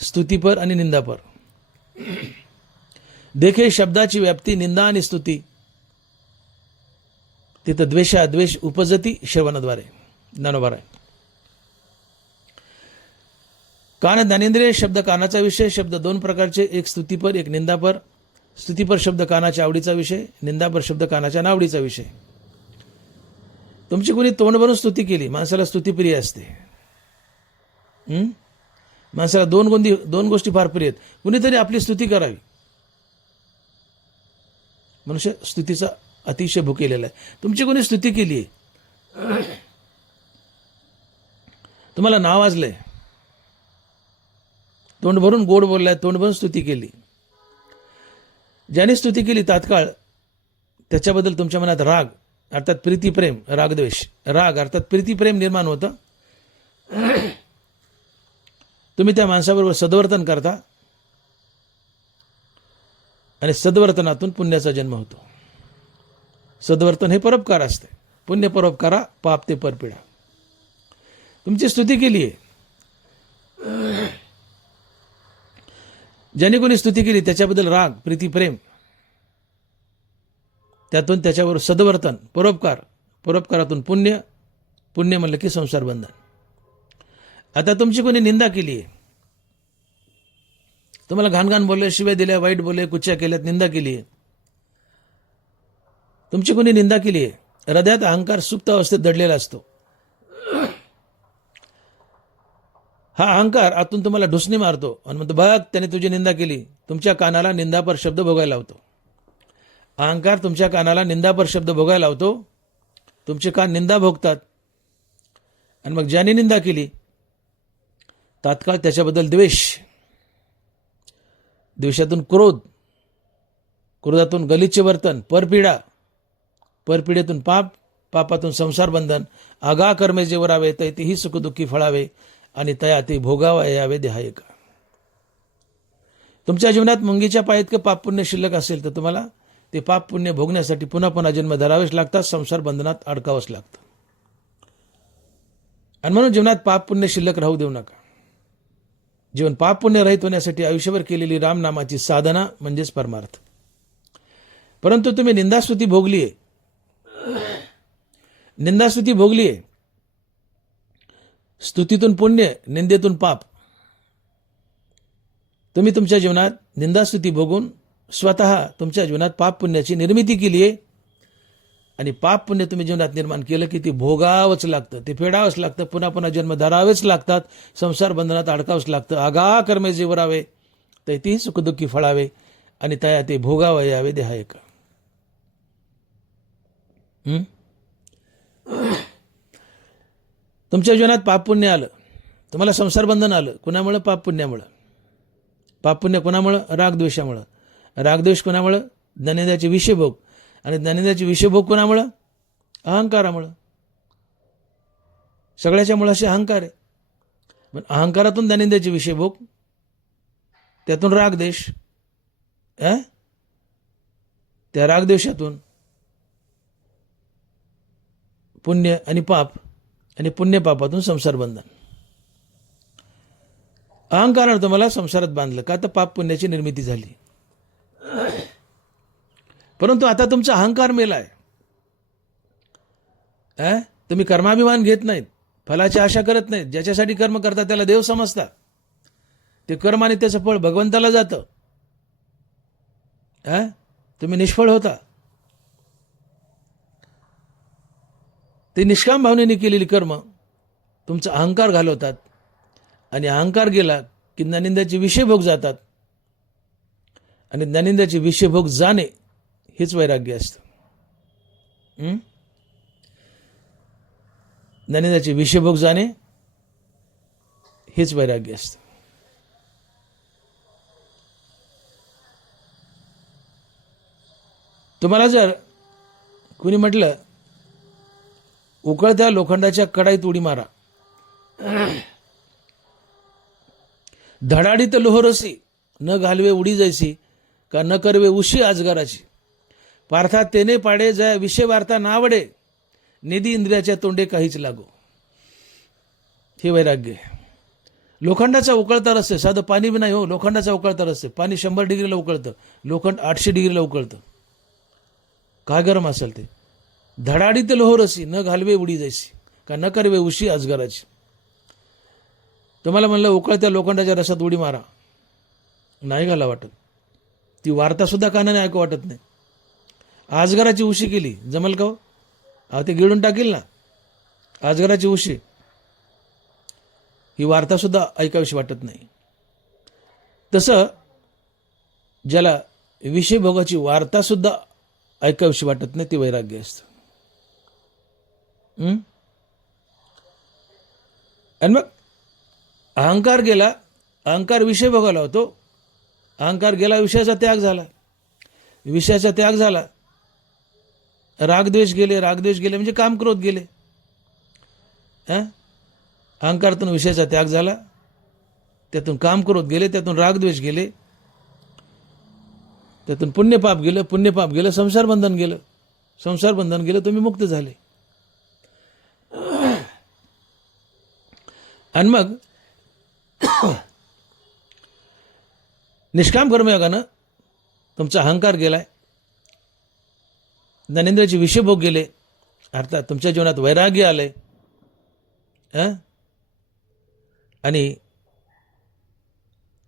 स्तुतीपर आणि निंदापर. देखे शब्दाची व्याप्ती निंदा आणि स्तुती. तिथं द्वेष उपजती श्रवणाद्वारे. ज्ञानोबा आहे. कान ज्ञानेंद्रिय. शब्द कानाचा विषय. शब्द दोन प्रकारचे, एक स्तुतीपर, एक निंदापर. स्तुतीपर शब्द कानाच्या आवडीचा विषय, निंदापर शब्द कानाच्या नावडीचा विषय. तुमची कोणी तोंड भरून स्तुती केली, माणसाला स्तुतीप्रिय असते. माणसाला दोन गोष्टी फार प्रिय आहेत. कुणीतरी आपली स्तुती करावी. मनुष्य स्तुतीचा अतिशय भुकेलेला आहे. तुमची कोणी स्तुती केली आहे, तुम्हाला नाव वाजलंय, तोंड भरून गोड बोललाय, तोंड भरून स्तुती केली. ज्याने स्तुती केली तात्काळ त्याच्याबद्दल तुमच्या मनात राग अर्थात प्रीतीप्रेम, रागद्वेष. राग अर्थात प्रीतीप्रेम निर्माण होतं. तुम्ही त्या माणसाबरोबर सद्वर्तन करता आणि सद्वर्तनातून पुण्याचा जन्म होतो. सद्वर्तन हे परोपकार असते. पुण्य परोपकारा, पाप ते परपिडा. तुमची स्तुती केली आहे, ज्याने कोणी स्तुती केली त्याच्याबद्दल राग, प्रीतीप्रेम, त्यातून त्याच्यावर सद्वर्तन, परोपकार, परोपकारातून पुण्य, पुण्य म्हणलं की संसार बंधन. आता तुमची कोणी निंदा केली आहे, तुम्हाला घाण बोलले, शिव्या दिल्या, वाईट बोलले, कुच्च्या केल्यात, निंदा केली आहे. तुमची कोणी निंदा केली आहे, हृदयात अहंकार सुप्त अवस्थेत दडलेला असतो. हा अहंकार आतून तुम्हाला ढुसणी मारतो आणि म्हणतो बघ त्याने तुझी निंदा केली. तुमच्या कानाला निंदापर शब्द भोगायला लावतो. अहंकार तुमच्या कानाला निंदापर शब्द भोगायला लावतो. तुमचे कान निंदा भोगतात आणि मग ज्याने निंदा केली तात्काळ त्याच्याबद्दल द्वेष, द्वेषातून क्रोध, क्रोधातून गलिच्छ वर्तन, परपीडा, परपीडेतून पाप, पापातून संसार बंधन. आगा कर्मे जे वरावे तैतीही सुखदुःखी फळावे आणि तया ते भोगावा यावे देहायका. तुमच्या जीवनात मुंगीच्या पायात पाप पुण्य शिल्लक असेल तर तुम्हाला ते पाप पुण्य भोगण्यासाठी पुन्हा पुन्हा जन्म धरावेच लागतात, संसार बंधनात अडकावंच लागतं. आणि म्हणून जीवनात पाप पुण्य शिल्लक राहू देऊ नका. जीवन पाप पुण्य रहित होण्यासाठी आयुष्यभर केलेली रामनामाची साधना म्हणजेच परमार्थ. परंतु तुम्ही निंदास्तुती भोगलीये, निंदास्तुती भोगलीये, स्तुतीतून पुण्य, निंदेतून पाप. तुम्ही तुमच्या जीवनात निंदास्तुती भोगून स्वतः तुमच्या जीवनात पाप पुण्याची निर्मिती केली आहे आणि पाप पुण्य तुम्ही जीवनात निर्माण केलं की ते भोगावंच लागतं, ते फेडावंच लागतं, पुन्हा पुन्हा जन्म धरावेच लागतात, संसार बंधनात अडकावंच लागतं. आगा कर्मे जे वरावे तैतीही सुखदुःखी फळावे आणि तया ते भोगावं यावे देहायका. तुमच्या जीवनात पाप पुण्य आलं, तुम्हाला संसार बंधन आलं. कुणामुळं? पाप पुण्यामुळं. पाप पुण्य कुणामुळं? रागद्वेषामुळं. रागद्वेष कोणामुळं? ज्ञानेंद्रियाचे विषयभोग. आणि ज्ञानेंद्रियाचे विषयभोग कोणामुळं? अहंकारामुळं. सगळ्याच्या मुळाशी अहंकार आहे. पण अहंकारातून ज्ञानेंद्रियाचे विषयभोग, त्यातून रागद्वेष, त्या रागद्वेषातून पुण्य आणि पाप, आणि पुण्य पापातून संसार बंधन. अहंकारानं तुम्हाला संसारात बांधलं का? तर पाप पुण्याची निर्मिती झाली. परंतु आता तुमचा अहंकार मेलाय. तुम्ही कर्माभिमान घेत नाहीत, फलाची आशा करत नाहीत. ज्याच्यासाठी कर्म करता त्याला देव समजता. ते कर्म आणि त्याचं फळ भगवंताला जातं. तुम्ही निष्फळ होता. ते निष्काम भावनेने केलेली कर्म तुमचा अहंकार घालवतात आणि अहंकार गेला की ज्ञानेंद्रियाचे विषयभोग जातात आणि ज्ञानेंद्रियाचे विषयभोग जाणे हेच वैराग्य असतं. ज्ञानेंद्रियाचे विषयभोग जाणे हेच वैराग्य असतं. तुम्हाला जर कुणी म्हटलं उकळत्या लोखंडाच्या कडाईत उडी मारा, धडाडीत लोहरसी, न घालवे उडी जायची का न करवे उशी अजगराची. पार्था तेने पाडे जया विषय वार्ता नावडे, निधी इंद्रियाच्या तोंडे काहीच लागो. हे वैराग्य. लोखंडाचा उकळता रस आहे, साधं पाणी बी नाही हो, लोखंडाचा उकळता रस आहे. पाणी 100 डिग्रीला उकळतं, लोखंड 800 डिग्रीला उकळतं. काय गरम असेल ते. धडाडीत लोहरसी न घालवे उडी जैसी, का न करवे उशी अजगराची. तुम्हाला म्हणलं उकळत्या लोखंडाच्या रसात उडी मारा, नाही घाला वाटत. ती वार्ता सुद्धा कानाने ऐकू वाटत नाही. अजगराची उशी केली जमल का हो? ते गिळून टाकील ना. अजगराची उशी, ही वार्ता सुद्धा ऐकावीशी वाटत नाही. तसं ज्याला विषयभोगाची वार्ता सुद्धा ऐकावीशी वाटत नाही, ते वैराग्य असतं. आणि मग अहंकार गेला, अहंकार विषय भोगायला होतो. अहंकार गेला, विषयाचा त्याग झाला. विषयाचा त्याग झाला, रागद्वेष गेले. रागद्वेष गेले म्हणजे काम क्रोध गेले. अहंकारातून विषयाचा त्याग झाला, त्यातून काम क्रोध गेले, त्यातून रागद्वेष गेले, त्यातून पुण्यपाप गेलं. पुण्यपाप गेलं, संसार बंधन गेलं. संसार बंधन गेलं, तुम्ही मुक्त झाले. आणि मग निष्काम कर्मयोगानं तुमचा अहंकार गेलाय, ज्ञानेंद्रियाचे विषयभोग गेले, अर्थात तुमच्या जीवनात वैराग्य आलंय. आणि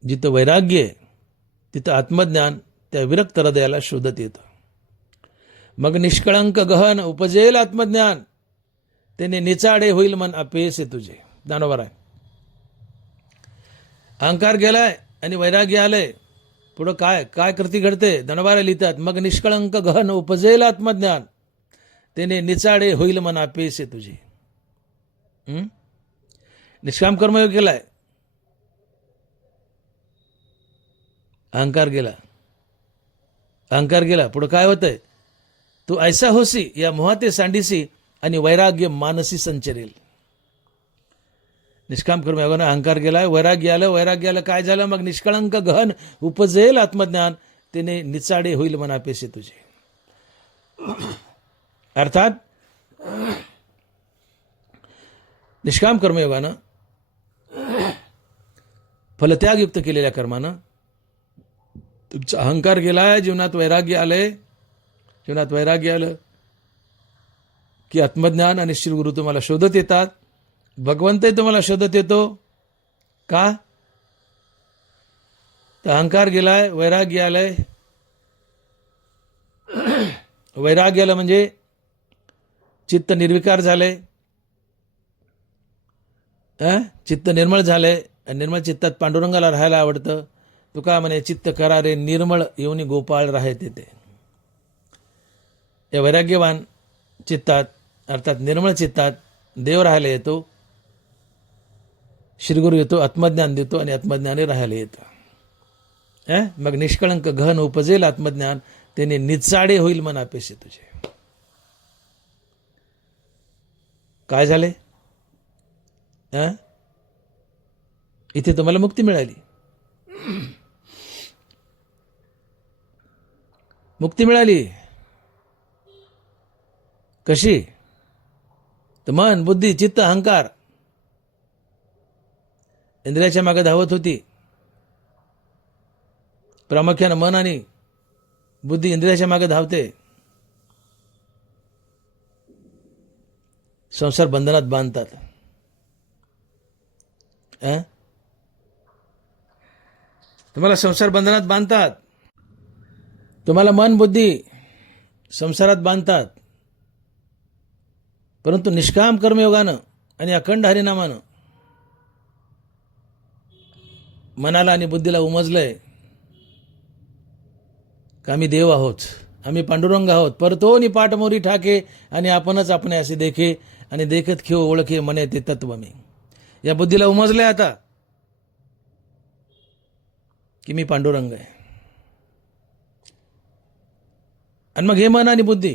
जिथं वैराग्य आहे तिथं आत्मज्ञान त्या विरक्त हृदयाला शोधत येतं. मग निष्कळंक गहन उपजेल आत्मज्ञान, त्याने निचाडे होईल मन अपेसे तुझे. ज्ञानोबर आहे. अहंकार गेलाय आणि वैराग्य आलंय, पुढं काय काय कृती घडते. दणबारा लिहितात, मग निष्कळंक गहन उपजेल आत्मज्ञान, त्याने निचाडे होईल मन अपेसे तुझे. निष्काम कर्मयोग केलाय, अहंकार गेला. अहंकार गेला, पुढं काय होतंय. तू ऐसा होसी या मोहाते सांडीसी, आणि वैराग्य मानसी संचरेल. निष्काम कर्मयोगानं अहंकार गेलाय, वैराग्य आलं. वैराग्य आलं, काय झालं. मग निष्कळंक गहन उपजेल आत्मज्ञान, त्याने निचाडे होईल मनापेसे तुझे. अर्थात निष्काम कर्मयोगानं फलत्यागयुक्त केलेल्या कर्मानं तुमचा अहंकार गेलाय, जीवनात वैराग्य आलंय. जीवनात वैराग्य आलं की आत्मज्ञान आणि श्रीगुरु तुम्हाला शोधत येतात. भगवंतही तुम्हाला शोधत येतो. का? तर अहंकार गेलाय, वैराग्य आलंय. वैराग्य आलं म्हणजे चित्त निर्विकार झालंय, चित्त निर्मळ झालंय. आणि निर्मळ चित्तात पांडुरंगाला राहायला आवडतं. तुका म्हणे, चित्त करारे निर्मळ येऊनी गोपाळ राहते ते. या वैराग्यवान चित्तात, अर्थात निर्मळ चित्तात देव राहायला येतो, श्रीगुरु येतो, आत्मज्ञान देतो आणि आत्मज्ञाने राहायला येतं. मग निष्कळंक गहन उपजेल आत्मज्ञान, त्याने निचाडे होईल मन अपेसे तुझे. काय झाले. इथे तुम्हाला मुक्ती मिळाली. मुक्ती मिळाली कशी. तर मन, बुद्धी, चित्त, अहंकार इंद्रियाच्या मागे धावत होती. प्रामुख्यानं मन आणि बुद्धी इंद्रियाच्या मागे धावते. संसार बंधनात बांधतात. तुम्हाला संसार बंधनात बांधतात. तुम्हाला मन बुद्धी संसारात बांधतात. परंतु निष्काम कर्मयोगानं आणि अखंड हरिनामानं मनाला आणि बुद्धीला उमजलंय का आम्ही देव आहोत, आम्ही पांडुरंग आहोत. परतोनी पाठमोरी ठाके आणि आपणच आपणे असे देखे, आणि देखत खेळ ओळखे मने ते तत्व मी. या बुद्धीला उमजलंय आता की मी पांडुरंग आहे. आणि मग हे मन आणि बुद्धी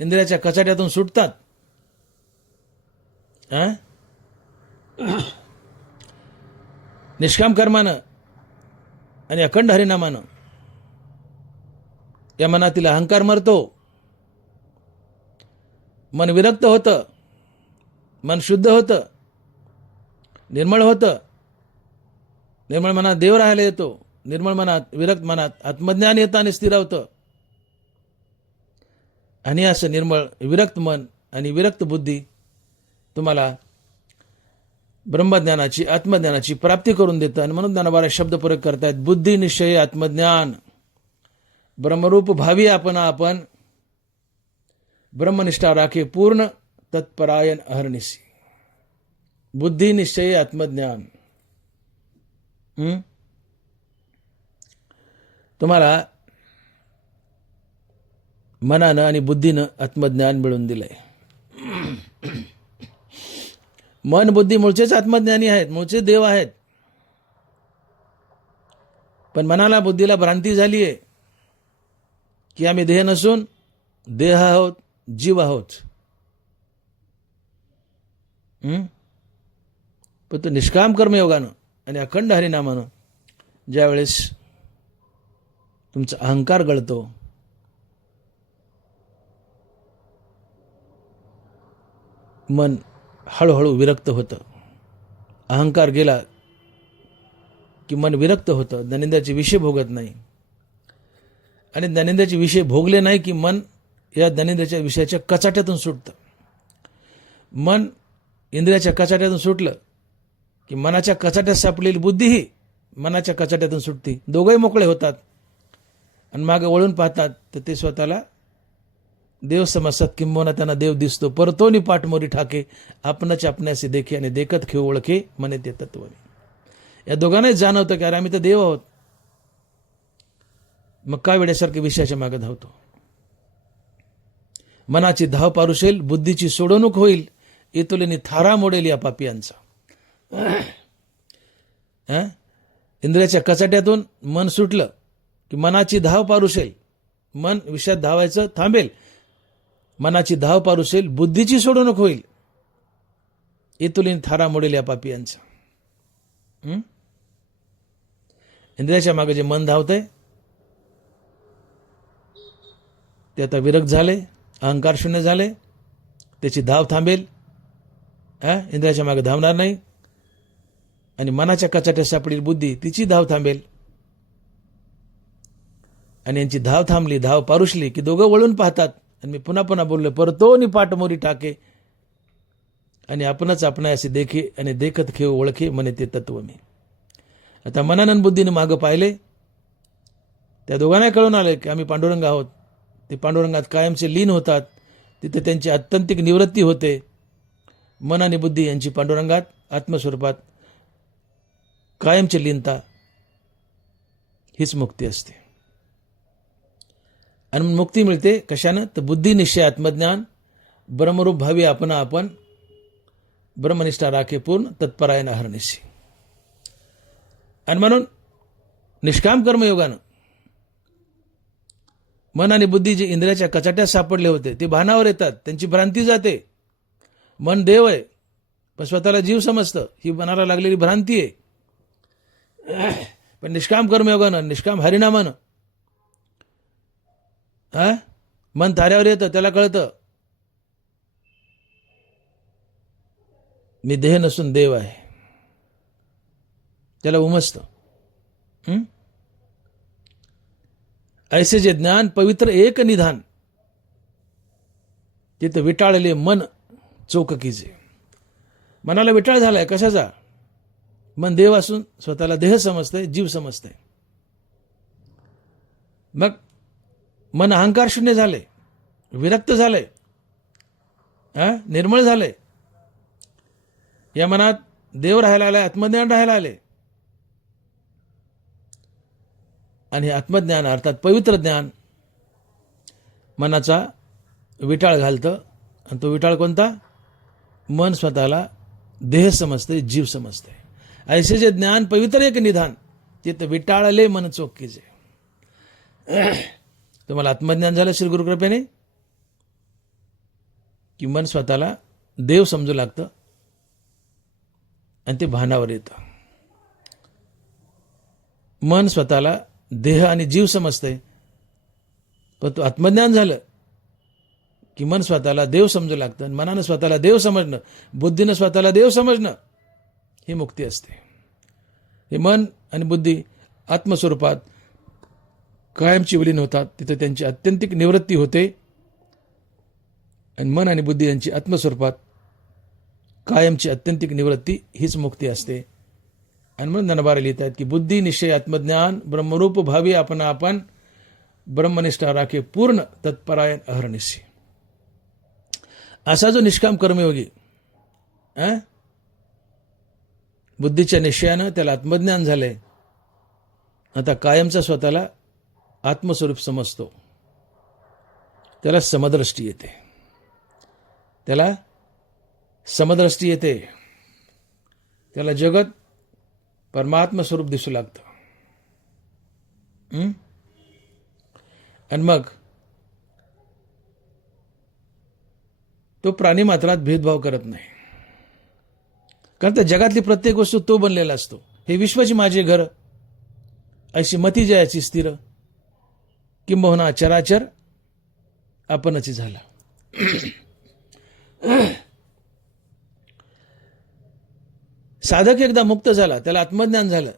इंद्रियाच्या कचाट्यातून सुटतात. निष्काम कर्मानं आणि अखंड हरिनामानं या मनातील अहंकार मरतो. मन विरक्त होतं, मन शुद्ध होतं, निर्मळ होतं. निर्मळ मनात देव राहायला येतो. निर्मळ मनात, विरक्त मनात आत्मज्ञान येतं आणि स्थिर होतं. आणि असं निर्मळ विरक्त मन आणि विरक्त बुद्धी तुम्हाला ब्रह्मज्ञानाची आत्मज्ञानाची प्राप्ती करून देतं. आणि म्हणून ज्ञानोबा शब्द प्रयोग करतायत, बुद्धी निश्चय आत्मज्ञान ब्रह्मरूप भावी आपण ब्रह्मनिष्ठा राखे पूर्ण तत्परायण अहर्निशी. बुद्धी निश्चय आत्मज्ञान तुम्हाला मनानं आणि बुद्धीनं आत्मज्ञान मिळवून दिलंय. मन बुद्धी मूळचेच आत्मज्ञानी आहेत, मूळचे देव आहेत. पण मनाला बुद्धीला भ्रांती झाली आहे की आम्ही देह नसून देह आहोत, जीव आहोत. पण तो निष्काम कर्मयोगानं आणि अखंड हरिनामानं ज्यावेळेस तुमचा अहंकार गळतो, मन हळूहळू विरक्त होतं. अहंकार गेला की मन विरक्त होतं, ज्ञानेंद्रियाचे विषय भोगत नाही. आणि ज्ञानेंद्रियाचे विषय भोगले नाही की मन या ज्ञानेंद्रियाच्या विषयाच्या कचाट्यातून सुटतं. मन इंद्रियाच्या कचाट्यातून सुटलं की मनाच्या कचाट्यात सापडलेली बुद्धीही मनाच्या कचाट्यातून सुटते. दोघंही मोकळे होतात आणि मागे वळून पाहतात तर ते स्वतःला देव समजतात. किंबहुना त्यांना देव दिसतो. परतोनी पाठमोरी ठाके आपणच आपण्याशी देखे आणि देखत खेळ ओळखे म्हणे ते तत्वने. या दोघांनाही जाणवतं की अरे आम्ही तर देव आहोत. मग काय वेड्यासारखे विषयाच्या मागे धावतो. मनाची धाव पारुशेल, बुद्धीची सोडवणूक होईल, इतुलेनी थारा मोडेल या पापियांचा. इंद्रियाच्या कचाट्यातून मन सुटलं की मनाची धाव पारुशेल, मन विषयात धावायचं थांबेल. मनाची धाव पारुशेल, बुद्धीची सोडवणूक होईल, इतुलेनी थारा मोडेल या पापियांचा. इंद्रियाच्या मागे जे मन धावतंय ते आता विरक्त झाले, अहंकार शून्य झाले, त्याची धाव थांबेल. इंद्रियाच्या मागे धावणार नाही. आणि मनाच्या कचाट्यात सापडील बुद्धी तिची धाव थांबेल. आणि यांची धाव थांबली, धाव पारुशली की दोघं वळून पाहतात. आणि मी पुन्हा पुन्हा बोललो, परतोनी पाठमोरी टाके आणि आपणच आपणाशी देखे आणि देखत खेळ ओळखे म्हणे ते तत्व मी. आता मनानंद बुद्धीने मागं पाहिले, त्या दोघांना कळून आले की आम्ही पांडुरंग आहोत. ते पांडुरंगात कायमचे लीन होतात. तिथे त्यांची आत्यंतिक निवृत्ती होते. मन आणि बुद्धी यांची पांडुरंगात आत्मस्वरूपात कायमची लीनता हीच मुक्ती असते. आणि मुक्ती मिळते कशानं? तर बुद्धी निश्चय आत्मज्ञान ब्रह्मरूप भावी आपण ब्रह्मनिष्ठा राखे पूर्ण तत्परायण अहर्निशी. आणि म्हणून निष्काम कर्मयोगानं मन आणि बुद्धी जे इंद्रियाच्या कचाट्यात सापडले होते ते भानावर येतात. त्यांची भ्रांती जाते. मन देव आहे पण स्वतःला जीव समजतं, ही मनाला लागलेली भ्रांती आहे. पण निष्काम कर्मयोगानं, निष्काम हरिनामानं मन ताऱ्यावर येतं. त्याला कळतं मी देह नसून देव आहे. त्याला उमजतं. ऐसे जे ज्ञान पवित्र एक निधान, तिथं विटाळले मन चोक कीजे. मनाला विटाळ झालाय कशाचा? मन देव असून स्वतःला देह समजतंय, जीव समजतंय. मग मन अहंकार शून्य झाले, विरक्त झाले, निर्मळ झाले. या मनात देव राहायला आले, आत्मज्ञान राहायला आले. आणि आत्मज्ञान अर्थात पवित्र ज्ञान मनाचा विटाळ घालतं. आणि तो विटाळ कोणता? मन स्वतःला देह समजते, जीव समजते. ऐसे जे ज्ञान पवित्र एक निधान, तिथं विटाळले मन चोक्कीचे. तुम्हाला आत्मज्ञान झालं श्री गुरुकृपेने की मन स्वतःला देव समजू लागतं आणि ते भानावर येतं. मन स्वतःला देह आणि जीव समजते. पण तो आत्मज्ञान झालं की मन स्वतःला देव समजू लागतं. आणि मनानं स्वतःला देव समजणं, बुद्धीनं स्वतःला देव समजणं, ही मुक्ती असते. हे मन आणि बुद्धी आत्मस्वरूपात कायमची विलीन होतात. तिथे त्यांची अत्यंतिक निवृत्ती होते. आणि मन आणि बुद्धी यांची आत्मस्वरूपात कायमची अत्यंतिक निवृत्ती हीच मुक्ती असते. आणि म्हणून ज्ञानोबा लिहित आहेत की बुद्धी निश्चय आत्मज्ञान ब्रह्मरूप भावी आपण ब्रह्मनिष्ठा राखे पूर्ण तत्परायण अहर्निशी. असा जो निष्काम कर्मयोगी बुद्धीच्या निश्चयानं त्याला आत्मज्ञान झालंय, आता कायमचा स्वतःला आत्मस्वरूप समजतो, त्याला समदृष्टी येते, त्याला समदृष्टी येते, त्याला जगत परमात्मा स्वरूप दिसू लागतं. आणि मग तो प्राणी मात्रात भेदभाव करत नाही, कारण त्या जगातली प्रत्येक वस्तू तो बनलेला असतो. हे विश्वाची माझे घर अशी मती जयाची स्थिर, किंबहुना चराचर आपणच झाला. साधक एकदा मुक्त झाला, त्याला आत्मज्ञान झालं.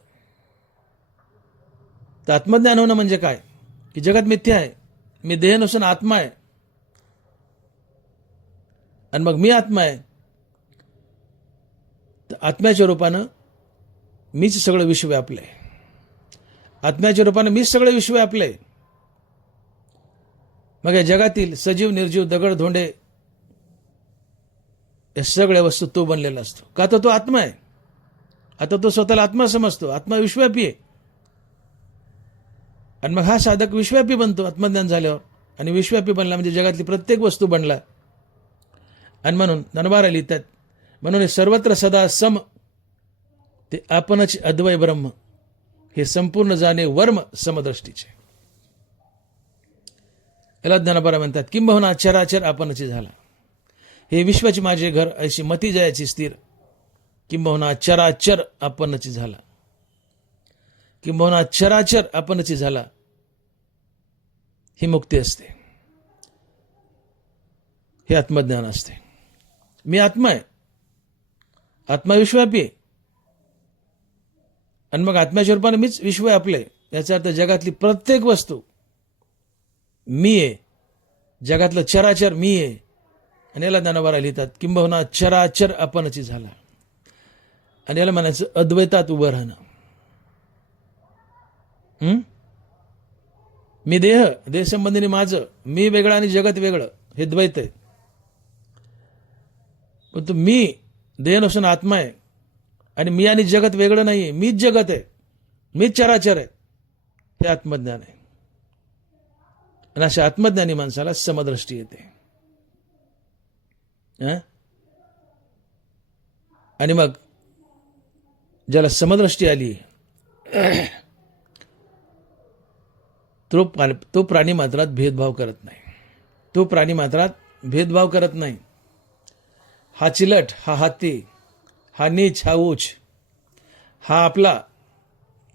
तर आत्मज्ञान होणं म्हणजे काय की जगत मिथ्या आहे, मी देह नसून आत्मा आहे, आणि मग मी आत्मा आहे. तर आत्म्याच्या रूपानं मीच सगळं विश्व व्यापलंय, आत्म्याच्या रूपानं मीच सगळं विश्व व्यापलंय. मग या जगातील सजीव निर्जीव दगड धोंडे या सगळ्या वस्तू तो बनलेला असतो. का तर तो आत्मा आहे. आता तो स्वतःला आत्मा समजतो, आत्मा विश्वव्यापी आहे. आणि मग हा साधक विश्वव्यापी बनतो आत्मज्ञान झाल्यावर, आणि विश्वव्यापी बनला म्हणजे जगातली प्रत्येक वस्तू बनला. आणि म्हणून ज्ञानोबा लिहितात, म्हणून हे सर्वत्र सदा सम ते आपणच अद्वय ब्रह्म हे संपूर्ण जाणे वर्म समदृष्टीचे. याला ज्ञानोबा म्हणतात किंबहुना चराचर आपणच झाला. हे विश्वाची माझे घर अशी मती जयाची स्थिर, किंबहुना चराचर आपणच झाला, किंबहुना चराचर आपणच झाला. ही मुक्ती असते, हे आत्मज्ञान असते. मी आत्मा आहे, आत्मा विश्वव्यापी आहे, आणि मग आत्म्याच्या रूपाने मीच विश्व व्यापलंय. याचा अर्थ जगातली प्रत्येक वस्तू मी आहे, जगातलं चराचर मी आहे. आणि याला ज्ञानोबा लिहितात किंबहुना चराचर आपणच झाला. आणि याला म्हणायचं अद्वैतात उभं राहणं. मी देह संबंधीने माझं, मी वेगळं आणि जगत वेगळं, हे द्वैत आहे. पण तो मी देह नसून आत्मा आहे, आणि मी आणि जगत वेगळं नाहीये, मीच जगत आहे, मीच चराचर आहे. हे आत्मज्ञान आहे. आणि अशा आत्मज्ञानी माणसाला समदृष्टी येते. आणि मग ज्याला समदृष्टी आली तो प्राणी मात्रात भेदभाव करत नाही, तो प्राणी मात्रात भेदभाव करत नाही. हा चिलट, हा हत्ती, हा नीच, हा उच, हा आपला,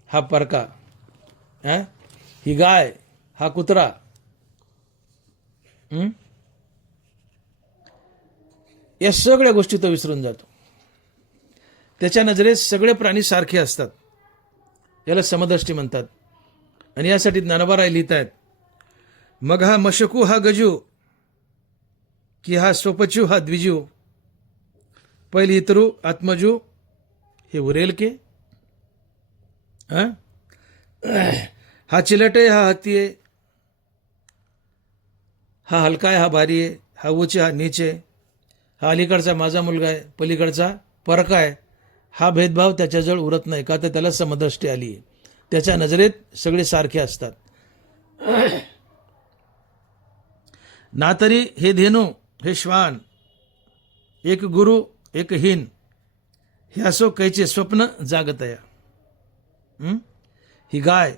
हा परका, ही गाय, हा कुत्रा, या सगळ्या गोष्टी तो विसरून जातो. त्याच्या नजरेत सगळे प्राणी सारखे असतात. याला समदृष्टी म्हणतात. आणि यासाठी ज्ञानोबा लिहित आहेत, मग हा मशकू हा गजू, की हा स्वपचू हा द्विजू, पहिली इतरू आत्मजू हे उरेल के. हा चिलट आहे, हा हत्ती आहे, हा हलका आहे, हा भारी आहे, हा उच्च हा नीच आहे, हा अलीकडचा माझा मुलगा आहे, पलीकडचा परका आहे. हा भेदभाव त्याच्याजवळ उरत नाही, का तर त्याला समदृष्टी आली आहे. त्याच्या नजरेत सगळे सारखे असतात. ना तरी हे धेनू, हे श्वान, एक गुरु एक हीन, हे असो कैचे स्वप्न जागतया. ही गाय,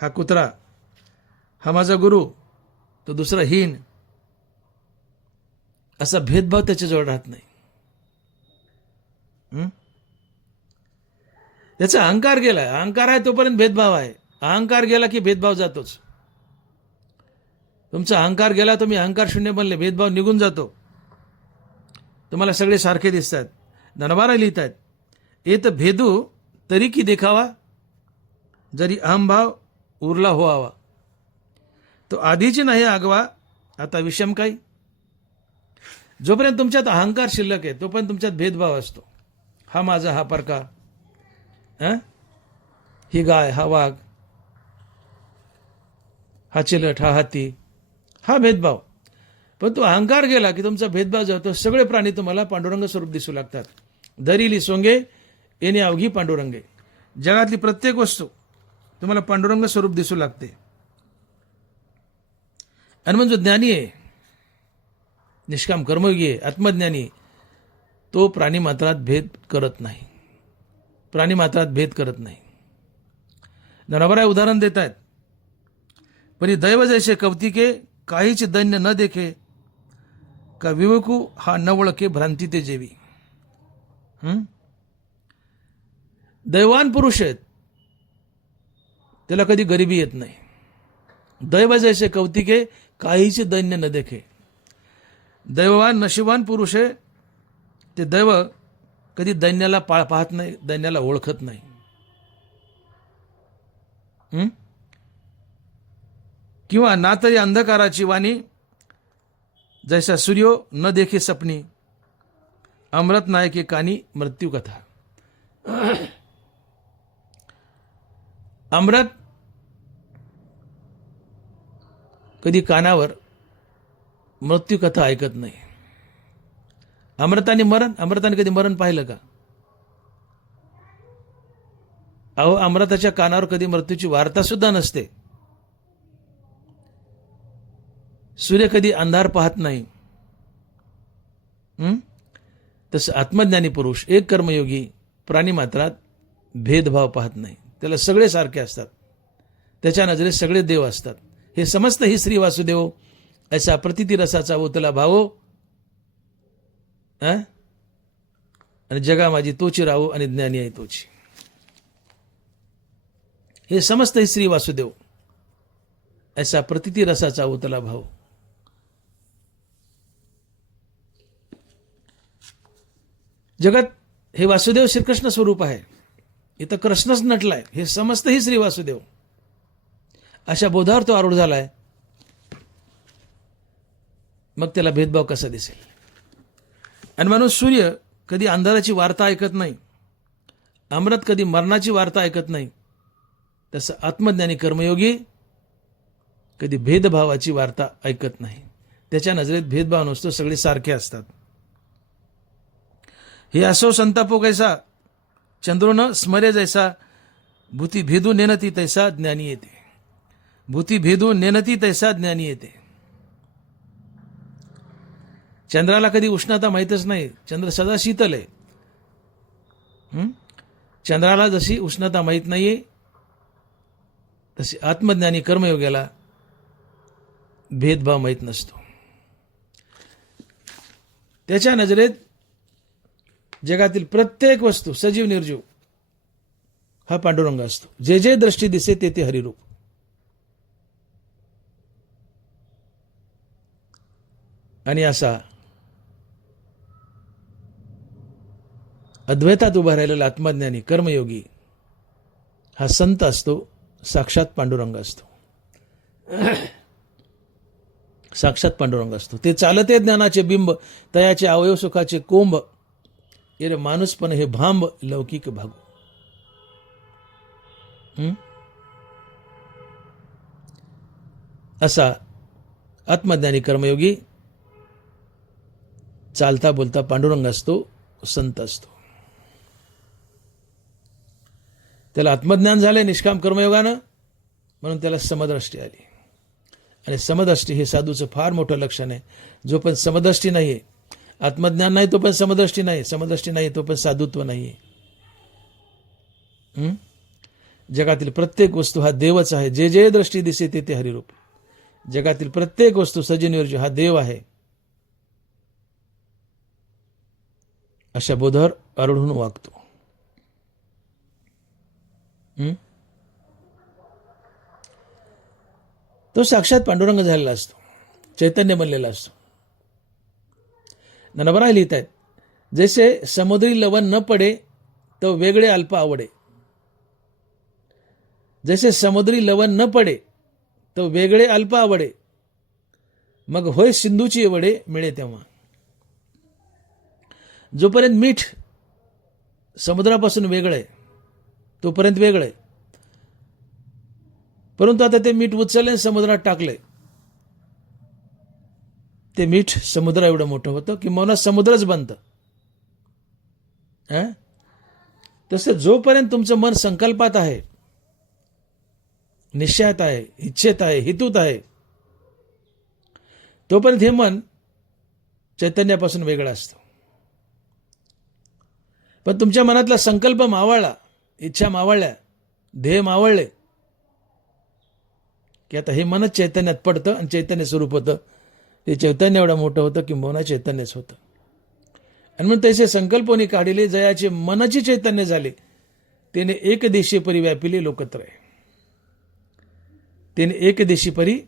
हा कुत्रा, हा माझा गुरु, तो दुसरा हीन, असा भेदभाव त्याच्याजवळ राहत नाही. त्याचा अहंकार गेलाय, अहंकार आहे तोपर्यंत भेदभाव आहे. अहंकार गेला की भेदभाव जातोच. तुमचा अहंकार गेला, तुम्ही अहंकार शून्य बनले, भेदभाव निघून जातो, तुम्हाला सगळे सारखे दिसतात. ज्ञानोबा लिहितात, येत भेदू तरी की देखावा, जरी अहमभाव उरला होवा, तो आधीची नाही आगवा, आता विषम काही. जोपर्यंत तुमच्यात अहंकार शिल्लक आहे तोपर्यंत तुमच्यात भेदभाव असतो. हा माझा, हा परका, ही गाय, हा वाघ, हा चिलट, हा हाती, हा भेदभाव. पण तो अहंकार गेला की तुमचा भेदभाव जातो. सगळे प्राणी तुम्हाला पांडुरंग स्वरूप दिसू लागतात. धरिली सोंगे येणे अवघी पांडुरंगे. जगातली प्रत्येक वस्तू तुम्हाला पांडुरंग स्वरूप दिसू लागते. आणि मग जो ज्ञानी आहे, निष्काम कर्मयोगी आहे, आत्मज्ञानी आहे, तो प्राणी मात्रात भेद करत नाही. प्राणी मात्रात भेद करत नाही. नरबराय उदाहरण देत आहेत. परी दैव जैसे कवतिके काहीच दैन्य न देखे, का विवेकू हा न ओळखे भ्रांती ते जेवी. दैवान पुरुष आहेत, त्याला कधी गरिबी येत नाही. दैव जैसे कवतिके काहीच दैन्य न देखे. दैववान नशिबान पुरुष आहे, ते दैव कधी दैन्याला पाहत नाही, दैन्याला ओळखत नाही. किंवा ना तरी अंधकाराची वाणी, जैसा सूर्यो न देखे सपनी, अमृत नायके कानी मृत्यू कथा. अमृत कधी कानावर मृत्यू कथा ऐकत नाही. अमृताने कधी मरण पाहिलं का? अहो, अमृताच्या कानावर कधी मृत्यूची वार्ता सुद्धा नसते. सूर्य कधी अंधार पाहत नाही. तसं आत्मज्ञानी पुरुष, एक कर्मयोगी प्राणी मात्रात भेदभाव पाहत नाही. त्याला सगळे सारखे असतात. त्याच्या नजरेत सगळे देव असतात. हे समस्त ही श्री वासुदेव ऐसा प्रतिती रसाचा ओतला भावो, आणि जगा माझी तोची राहो आणि ज्ञानी आहे तोची. हे समस्त ही श्री वासुदेव ऐसा प्रतिती रसाचा ओतला भाव. जगत हे वासुदेव श्रीकृष्ण स्वरूप आहे. इथं कृष्णच नटलाय. हे समस्त ही श्री वासुदेव. अशा बोधावर तो आरूढ झालाय. मग त्याला भेदभाव कसा दिसेल? आणि म्हणून सूर्य कधी अंधाराची वार्ता ऐकत नाही. अमृत कधी मरणाची वार्ता ऐकत नाही. तसं आत्मज्ञानी कर्मयोगी कधी भेदभावाची वार्ता ऐकत नाही. त्याच्या नजरेत भेदभाव नसतो, सगळे सारखे असतात. हे असो संतापो कैसा, चंद्रोन स्मरे जैसा, भूती भेदू नेनती तैसा ज्ञानी येते. भूती भेदू नेनती तैसा ज्ञानी येते. चंद्राला कधी उष्णता माहीतच नाही. चंद्र सदा शीतल आहे. चंद्राला जशी उष्णता माहीत नाहीये, तशी आत्मज्ञानी कर्मयोग्याला भेदभाव माहीत नसतो. त्याच्या नजरेत जगातील प्रत्येक वस्तू, सजीव निर्जीव, हा पांडुरंग असतो. जे जे दृष्टी दिसे ते ते हरिरूप. आणि असा अद्वैतात उभा राहिलेला आत्मज्ञानी कर्मयोगी हा संत असतो, साक्षात पांडुरंग असतो. साक्षात पांडुरंग असतो. ते चालते ज्ञानाचे बिंब, तयाचे अवयव सुखाचे कोंब, ये माणूसपण हे भांब लौकिक भागू. असा आत्मज्ञानी कर्मयोगी चालता बोलता पांडुरंग असतो, संत असतो. त्याला आत्मज्ञान झाले निष्काम कर्मयोगानं, म्हणून त्याला समदृष्टी आली. आणि समदृष्टी हे साधूचं फार मोठं लक्षण आहे. जो पण समदृष्टी नाहीये, आत्मज्ञान नाही तो पण समदृष्टी नाही, समदृष्टी नाही तो पण साधुत्व नाहीये. जगातील प्रत्येक वस्तू हा देवच आहे. जे जे दृष्टी दिसे ते ते हरिरूप. जगातील प्रत्येक वस्तू सजीव हा देव आहे. अशा बोधावर आरूढ वागतो. तो साक्षात पांडुरंग झालेला असतो, चैतन्य बनलेला असतो. ननबराय लिहित आहेत, जैसे समुद्री लवण न पडे तो वेगळे अल्प आवडे. जैसे समुद्री लवण न पडे तो वेगळे अल्प आवडे, मग होय सिंधूची वडे मिळे तेव्हा. जोपर्यंत मीठ समुद्रापासून वेगळं आहे तोपर्यंत वेगळं आहे. परंतु आता ते मीठ उचलले समुद्रात टाकले, ते मीठ समुद्र एवढं मोठं होतं की मौनात समुद्रच बनतं. तसं जोपर्यंत तुमचं मन संकल्पात आहे, निश्चयात आहे, इच्छेत आहे, हेतूत आहे, तोपर्यंत हे मन चैतन्यापासून वेगळं असतं. पण तुमच्या मनातला संकल्प मावळला, इच्छा मावळल्या, ध्येय मावळले की आता हे मनच चैतन्यात पडतं आणि चैतन्य स्वरूप होतं. ते चैतन्य एवढं मोठं होतं की मौना चैतन्यच होतं. आणि म्हणून तसे संकल्पोनी काढिले जयाचे मनाचे चैतन्य झाले, त्याने एक देशी परी व्यापिले लोकत्रय. त्याने एक देशी परी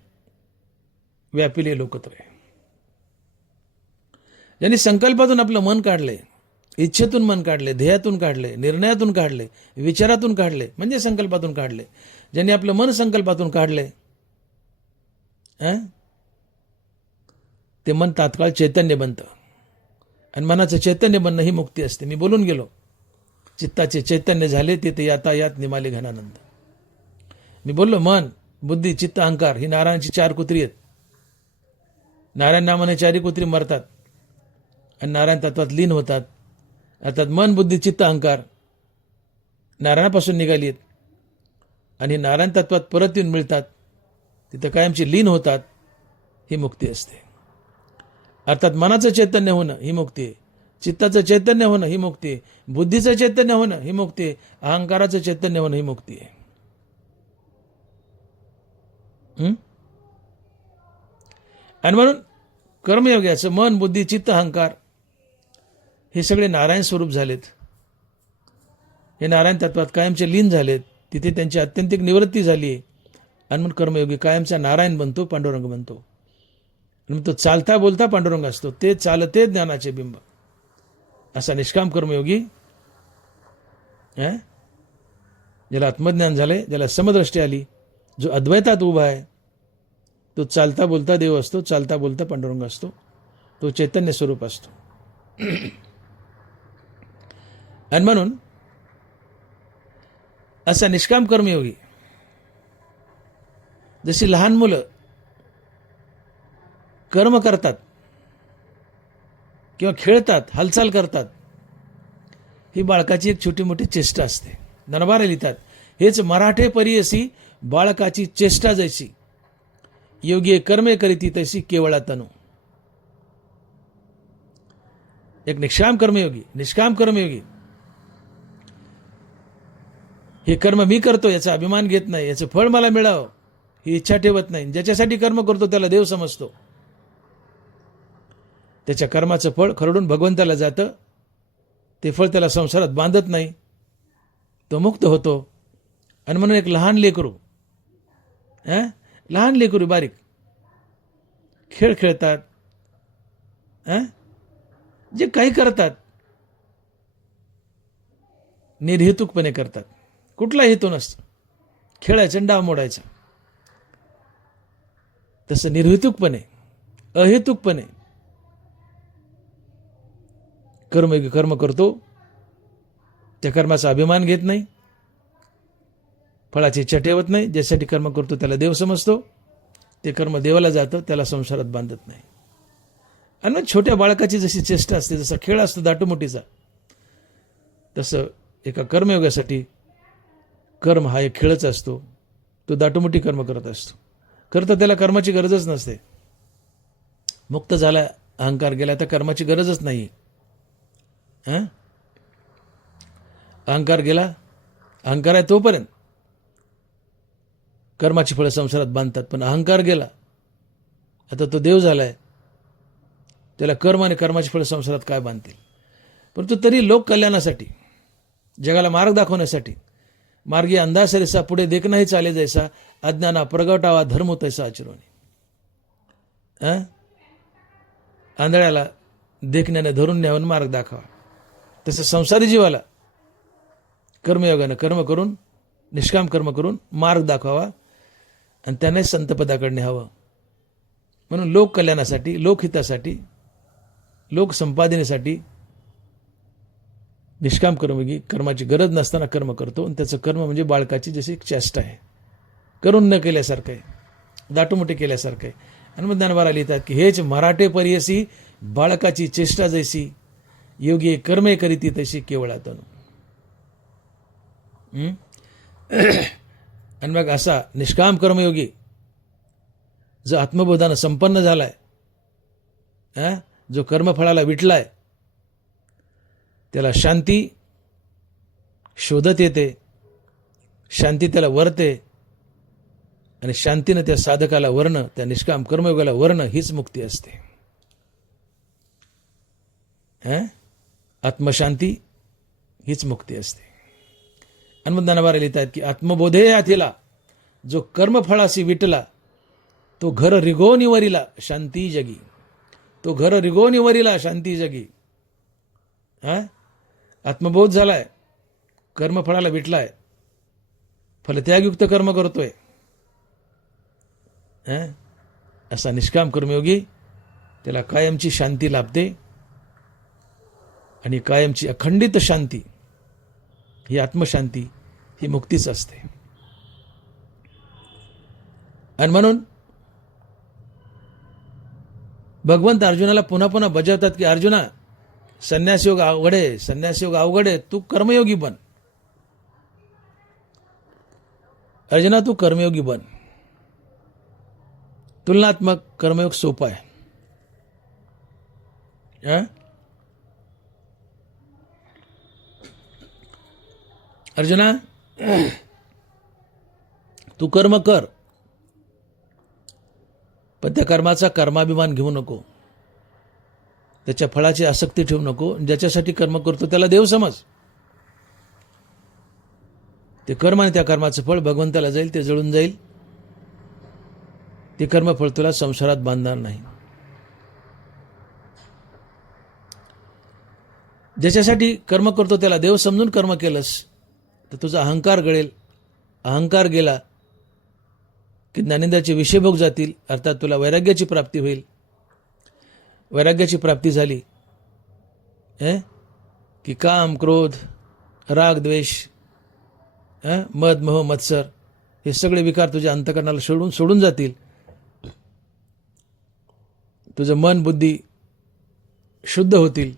व्यापिले लोकत्रय. ज्यांनी संकल्पातून आपलं मन काढले, इच्छेतून मन काढले, ध्येयातून काढले, निर्णयातून काढले, विचारातून काढले, म्हणजे संकल्पातून काढले. ज्यांनी आपलं मन संकल्पातून काढले, ते मन तात्काळ चैतन्य बनतं. आणि मनाचं चैतन्य बनणं ही मुक्ती असते. मी बोलून गेलो, चित्ताचे चैतन्य झाले तिथे यातायात निमाले घनानंद. मी बोललो मन, बुद्धी, चित्त, अहंकार ही नारायणाची 4 कुत्री आहेत. नारायण नामाने 4 कुत्री मरतात आणि नारायण तत्वात लीन होतात. अर्थात मन, बुद्धी, चित्त, अहंकार नारायणापासून निघाली आहेत आणि नारायण तत्वात परत येऊन मिळतात, तिथं कायमची लीन होतात. ही मुक्ती असते. अर्थात मनाचं चैतन्य होणं ही मुक्ती आहे, चित्ताचं चैतन्य होणं ही मुक्ती आहे, बुद्धीचं चैतन्य होणं ही मुक्ती आहे, अहंकाराचं चैतन्य होणं ही मुक्ती आहे. आणि म्हणून कर्मयोग्याचं मन, बुद्धी, चित्त, अहंकार हे सगळे नारायण स्वरूप झालेत. हे नारायण तत्वात कायमचे लीन झालेत, तिथे त्यांची आत्यंतिक निवृत्ती झाली आहे. आणि म्हणून कर्मयोगी कायमचा नारायण बनतो, पांडुरंग बनतो. आणि तो चालता बोलता पांडुरंग असतो. ते चालते ज्ञानाचे बिंब. असा निष्काम कर्मयोगी, ज्याला आत्मज्ञान झालंय, ज्याला समदृष्टी आली, जो अद्वैतात उभा आहे, तो चालता बोलता देव असतो, चालता बोलता पांडुरंग असतो, तो चैतन्य स्वरूप असतो. आणि म्हणून असा निष्काम कर्मयोगी, जशी लहान मुलं कर्म करतात किंवा खेळतात, हालचाल करतात, ही बाळकाची एक छोटी मोठी चेष्टा असते. दनबारे लिहितात, हेच मराठे परी असी बाळकाची चेष्टा जैसी, योगी कर्मे करीती तैसी केवळा तनु. एक निष्काम कर्मयोगी हे कर्म मी करतो याचा अभिमान घेत नाही, याचं फळ मला मिळावं ही इच्छा ठेवत नाही. ज्याच्यासाठी कर्म करतो त्याला देव समजतो. त्याच्या कर्माचं फळ खरडून भगवंताला जातं. ते फळ त्याला संसारात बांधत नाही, तो मुक्त होतो. आणि म्हणून एक लहान लेकरू बारीक खेळ खेळतात, जे काही करतात निर्हेतुकपणे करतात, कुठला हेतू नसतो, खेळायचं आणि डाव मोडायचा. तसं निर्हेतुकपणे, अहेतुकपणे कर्म करतो. त्या कर्माचा अभिमान घेत नाही, फळाची इच्छा ठेवत नाही. ज्यासाठी कर्म करतो त्याला देव समजतो. ते कर्म देवाला जातं, त्याला संसारात बांधत नाही. आणि मग छोट्या बाळकाची जशी चेष्टा असते, जसा खेळ असतो दाटूमुटीचा, तसं एका कर्मयोगासाठी कर्म हा एक खेळच असतो. तो दाटूमुटी कर्म करत असतो. खरं तर त्याला कर्माची गरजच नसते. मुक्त झाला, अहंकार गेला, तर कर्माची गरजच नाही. अहंकार गेला, अहंकार आहे तोपर्यंत कर्माची फळं संसारात बांधतात. पण अहंकार गेला, आता तो देव झालाय, त्याला कर्म आणि कर्माची फळं संसारात काय बांधतील. परंतु तरी लोक कल्याणासाठी, जगाला मार्ग दाखवण्यासाठी, मार्गी अंधासरेसा पुढे देखनाही चाले जैसा, अज्ञाना प्रगटावा धर्म तैसा आचरणी. आंधळ्याला देखण्याने धरून न्यावून मार्ग दाखवा, तसं संसारी जीवाला कर्मयोगानं कर्म करून, निष्काम कर्म करून मार्ग दाखवावा आणि त्याने संतपदाकडे न्यावं. म्हणून लोक कल्याणासाठी, लोकहितासाठी, लोक संपादनेसाठी निष्काम कर्मयोगी कर्माची गरज नसताना कर्म करतो आणि त्याचं कर्म म्हणजे बाळकाची जशी एक चेष्टा आहे, करून न केल्यासारखं आहे, दाटूमोठी केल्यासारखं आहे. आणि मग ज्ञानवारा लिहितात की हेच मराठे परियसी बाळकाची चेष्टा जैसी, योगी कर्मे करीती तशी केवळातनु. आणि मग असा निष्काम कर्मयोगी जो आत्मबोधानं संपन्न झालाय, जो कर्मफळाला विटलाय, त्याला शांती शोधत येते, शांती त्याला वरते आणि शांतीनं त्या साधकाला वर्ण, त्या निष्काम कर्मयोगाला वर्ण हीच मुक्ती असते. आत्मशांती हीच मुक्ती असते. आणि मग ज्ञानवारा लिहितात की आत्मबोधे याथीला जो कर्मफळाशी विटला, तो घर रिगो निवरिला शांती जगी. तो घर रिगो निवरिला शांती जगी. आत्मबोध झालाय, कर्मफळाला विटलाय, फलत्यागयुक्त कर्म करतोय, असा निष्काम कर्मयोगी त्याला कायमची शांती लाभते. आणि कायमची अखंडित शांती ही आत्मशांती ही मुक्तीच असते. आणि म्हणून भगवंत अर्जुनाला पुन्हा पुन्हा बजावतात की अर्जुना, संन्यासयोग अवघड आहे, संन्यासयोग अवघड आहे, तू कर्मयोगी बन. अर्जुना तू कर्मयोगी बन. तुलनात्मक कर्मयोग सोपा आहे. अर्जुना तू कर्म कर, पण त्या कर्माचा कर्माभिमान घेऊ नको, त्याच्या फळाची आसक्ती ठेवू नको. ज्याच्यासाठी कर्म करतो त्याला देव समज. ते कर्म आणि त्या कर्माचं फळ भगवंताला जाईल, ते जळून जाईल. ते कर्मफळ तुला संसारात बांधणार नाही. ज्याच्यासाठी कर्म करतो त्याला देव समजून कर्म केलंस तर तुझा अहंकार गळेल. अहंकार गेला की ज्ञानेंद्रियाचे विषयभोग जातील, अर्थात तुला वैराग्याची प्राप्ती होईल. वैराग्याची प्राप्ती झाली की काम, क्रोध, राग, द्वेष, मद, मोह, मत्सर हे सगळे विकार तुझ्या अंतःकरणाला सोडून जातील. तुझं मन, बुद्धी शुद्ध होतील.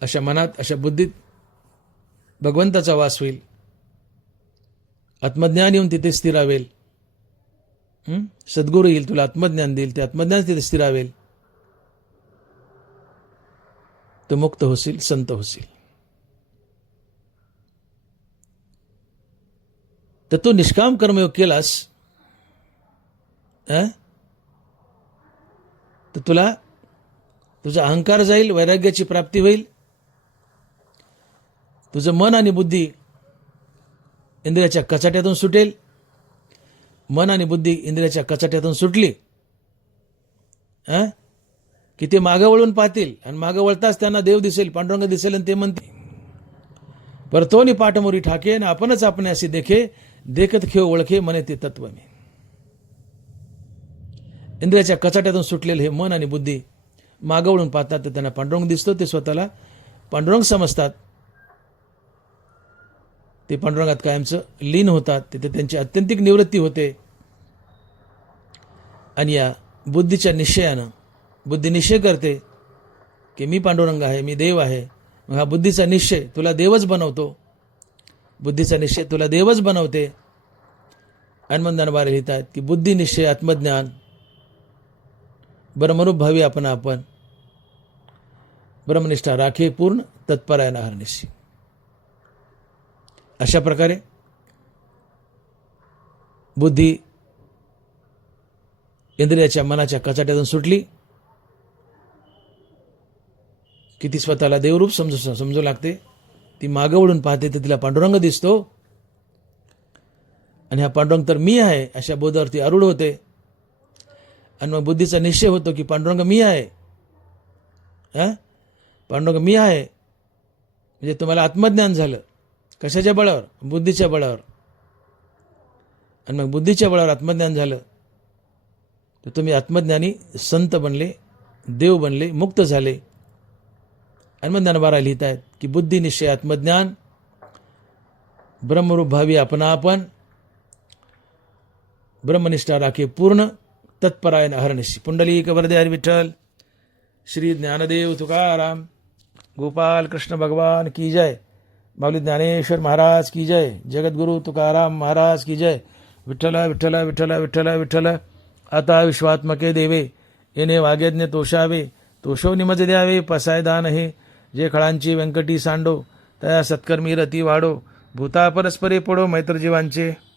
अशा मनात, अशा बुद्धीत भगवंताचा वास होईल. आत्मज्ञान येऊन तिथे स्थिरावेल. सद्गुरू येईल, तुला आत्मज्ञान देईल, ते आत्मज्ञान तिथे स्थिरावेल. तो मुक्त होशील, संत होशील. तर तू निष्काम कर्मयोग केलास तर तुला तुझा अहंकार जाईल, वैराग्याची प्राप्ती होईल. तुझं मन आणि बुद्धी इंद्रियाच्या कचाट्यातून सुटेल. मन आणि बुद्धी इंद्रियाच्या कचाट्यातून सुटली की ते मागं वळून पाहतील, आणि मागं वळताच त्यांना देव दिसेल, पांडुरंग दिसेल, आणि ते म्हणतील परतोनी पाठमोरी ठाके न आपणच आपण असे देखे, देखत खेळ ओळखे म्हणे ते तत्व मी. इंद्रियाच्या कचाट्यातून सुटलेले हे मन आणि बुद्धी मागं वळून पाहतात, तर त्यांना पांडुरंग दिसतो. ते स्वतःला पांडुरंग समजतात. ते पांडुरंगात कायमचं लीन होतात. तिथे त्यांची अत्यंतिक निवृत्ती होते. आणि या बुद्धीच्या निश्चयानं बुद्धी निश्चय करते की मी पांडुरंग आहे, मी देव आहे. मग हा बुद्धीचा निश्चय तुला देवच बनवतो. बुद्धीचा निश्चय तुला देवच बनवते. हनुमंतांबारे लिहितात की बुद्धी निश्चय आत्मज्ञान ब्रह्मरूप भावी आपण ब्रह्मनिष्ठा राखे पूर्ण तत्परायण हरनिशी. अशा प्रकारे बुद्धी इंद्रियाच्या मनाच्या कचाट्यातून सुटली की ती स्वतःला देवरूप समजू लागते. ती मागं वळून पाहते तर तिला पांडुरंग दिसतो. आणि हा पांडुरंग तर मी आहे अशा बोधावरती आरूढ होते. आणि मग बुद्धीचा निश्चय होतो की पांडुरंग मी आहे. पांडुरंग मी आहे म्हणजे तुम्हाला आत्मज्ञान झालं. कशाच्या बळावर? बुद्धीच्या बळावर. आणि मग बुद्धीच्या बळावर आत्मज्ञान झालं तर तुम्ही आत्मज्ञानी संत बनले, देव बनले, मुक्त झाले. आत्मज्ञान बारा लिहित आहेत की बुद्धी निश्चय आत्मज्ञान ब्रह्मरूप भावी आपणापण ब्रह्मनिष्ठा राखे पूर्ण तत्परायण अहर्निशी. पुंडलिक वरदे हरी विठ्ठल. श्री ज्ञानदेव तुकाराम गोपाल कृष्ण भगवान की जय. माऊली ज्ञानेश्वर महाराज की जय. जगद्गुरु तुकाराम महाराज की जय. विठ्ठल विठ्ठल विठ्ठल विठ्ठल विठ्ठल. आता विश्वात्मके देवे येणे वाग्यज्ञ तोषावे. तोषो निमज द्यावे पसाय दान हे. जे खळांची व्यंकटी सांडो तया सत्कर्मी रती वाढो. भूता परस्परे पडो मैत्र जीवांचे.